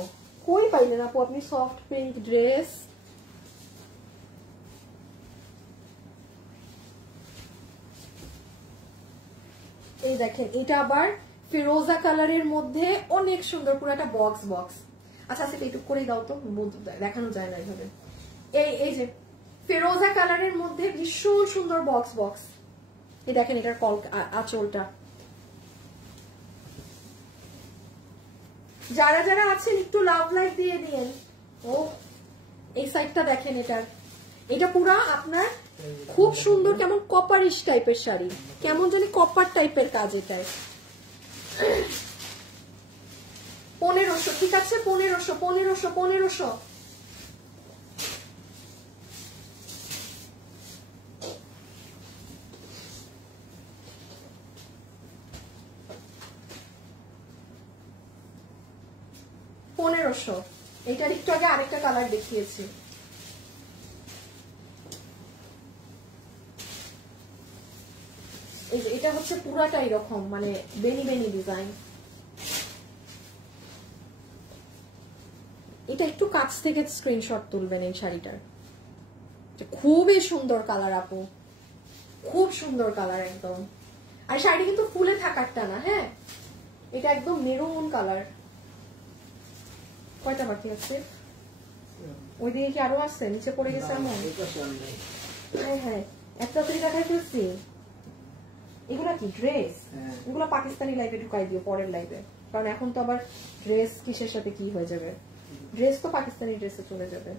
কই পাইলেন আপু আপনি সফট পিঙ্ক ড্রেস? এই দেখেন, এটা আবার ফিরোজা কালারের মধ্যে অনেক সুন্দর, পুরো একটা বক্স বক্স। আচ্ছা আচ্ছা একটু করে দাও তো, দেখানো যায় না এইভাবে। এই যে ফিরোজা কালারের মধ্যে ভীষণ সুন্দর বক্স বক্স। এই দেখেন এটার আঁচলটা। যারা যারা আছেন একটু লাভ লাইক দিয়ে দিন। ও এই সাইডটা দেখেন, এটা পুরা আপনার খুব সুন্দর, কেমন কপারিশ টাইপের শাড়ি, কেমন জানি কপার টাইপের কাজ এটায়। 1500, ঠিক আছে 1500 1500 1500। এটার একটু আগে আরেকটা কালার দেখিয়েছি। এই যে এটা হচ্ছে পুরাটা এরকম মানে বেনি বেনি ডিজাইন। এটা একটু কাছ থেকে স্ক্রিনশট তুলবেন এই শাড়িটার, খুবই সুন্দর কালার আপু, খুব সুন্দর কালার একদম। আর শাড়ি কিন্তু ফুলে থাকারটা না, হ্যাঁ এটা একদম মেরুন কালার। কয়টা বাকি আছে? ওই দিকে কি আরো আছে? নিচে পড়ে গেছে এমন? হ্যাঁ হ্যাঁ, একটা তৈরি দেখাই ফেলছি। এগুলা কি ড্রেস? এগুলো পাকিস্তানি লাইভে ঢুকাই দিও পরের লাইভে, কারণ এখন তো আবার ড্রেস কিসের সাথে কি হয়ে যাবে, ড্রেস তো পাকিস্তানি ড্রেসে চলে যাবে।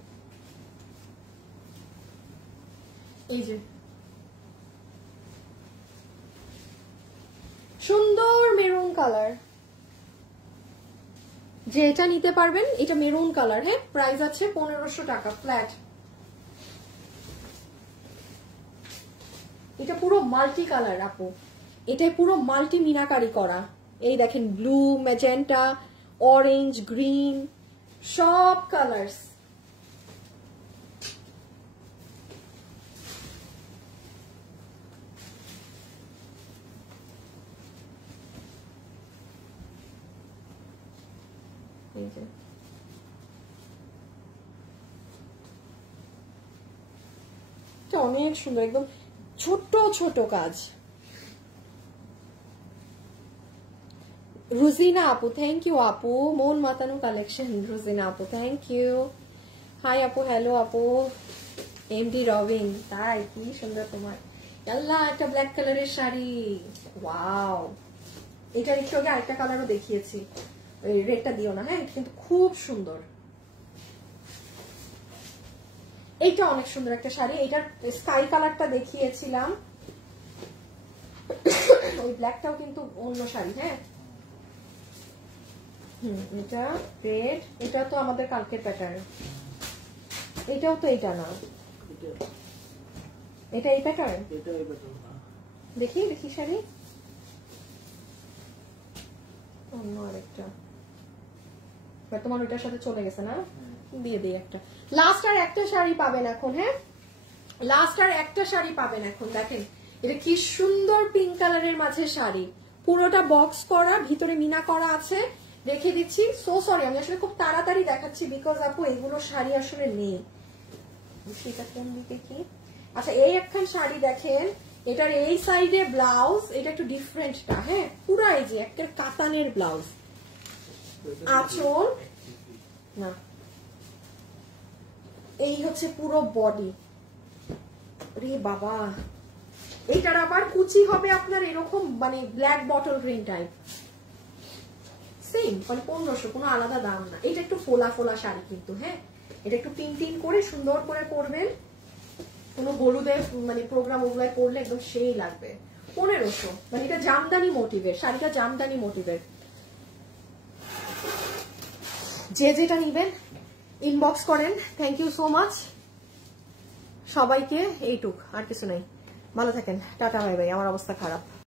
এই যে সুন্দর মেরুন কালার, যে এটা নিতে পারবেন, এটা মেরুন কালার। হ্যাঁ, প্রাইস আছে 1500 টাকা ফ্ল্যাট। এটা পুরো মাল্টি কালার আপু, এটাই পুরো মাল্টি মিনাকারি করা। এই দেখেন ব্লু, ম্যাজেন্টা, অরেঞ্জ, গ্রিন, সব কালার্স। অনেক সুন্দর, একদম ছোট ছোট কাজ। রুজিনা আপু, থ্যাংক ইউ আপু, মন মাতানো কালেকশন। রুজিনা আপু থ্যাংক ইউ। হাই আপু, হ্যালো আপু। এমডি রবিন, তাই কি সুন্দর তোমার। আল্লাহ, একটা ব্ল্যাক কালারের শাড়ি, ওয়াও। এটার একটু আগে আরেকটা কালারও দেখিয়েছি, রেডটা দিও না, হ্যাঁ কিন্তু খুব সুন্দর। এইটা অনেক সুন্দর একটা শাড়ি, এটার স্কাই কালারটা দেখিয়েছিলাম, ওই ব্ল্যাকটাও কিন্তু অন্য শাড়ি। হ্যাঁ এটা রেড, এটা তো আমাদের কালকের প্যাটার্ন। এটাও তো এইটা না, এটা এই প্যাটার্ন। দেখি দেখি শাড়ি, অন্য আরেকটা, তোমার ওইটার সাথে চলে গেছে না, দিয়ে দিই একটা। লাস্ট আর একটা শাড়ি পাবেন এখন। হ্যাঁ, লাস্ট আর একটা শাড়ি পাবেন এখন। দেখেন এটা কি সুন্দর পিঙ্ক কালারের মাঝে শাড়ি, পুরোটা বক্স করা, ভিতরে মিনা করা আছে। রেখে দিচ্ছি, সো সরি আমি আসলে খুব তাড়াতাড়ি দেখাচ্ছি, বিকজ আপু এগুলো শাড়ি আসলে নেই। সেটা কোন দিকে কি? আচ্ছা, এই একখান শাড়ি দেখেন, এটার এই সাইডে ব্লাউজ, এটা একটু ডিফারেন্টটা। হ্যাঁ, পুরো এই যে একটা কাতানের ব্লাউজ, আঁচল না, এই হচ্ছে পুরো বডি। রে বাবা, এইটার আবার কুচি হবে আপনার এরকম মানে ব্ল্যাক বটল গ্রিন টাইপ। সেই সেম, মানে 1500, কোনো আলাদা দাম না। এটা একটু ফোলা ফোলা শাড়ি কিন্তু, হ্যাঁ এটা একটু পিন করে সুন্দর করে পরবেন, কোনো হলুদের মানে প্রোগ্রাম ওগুলাই পরলে একদম সেই লাগবে। 1500, মানে এটা জামদানি মোটিভের শাড়িটা, জামদানি মোটিভের। যে যেটা নিবেন ইনবক্স করেন। থ্যাংক ইউ সো মাচ সবাইকে। এইটুক, আর কিছু নাই। ভালো থাকেন, টাটা বাই বাই। আমার অবস্থা খারাপ।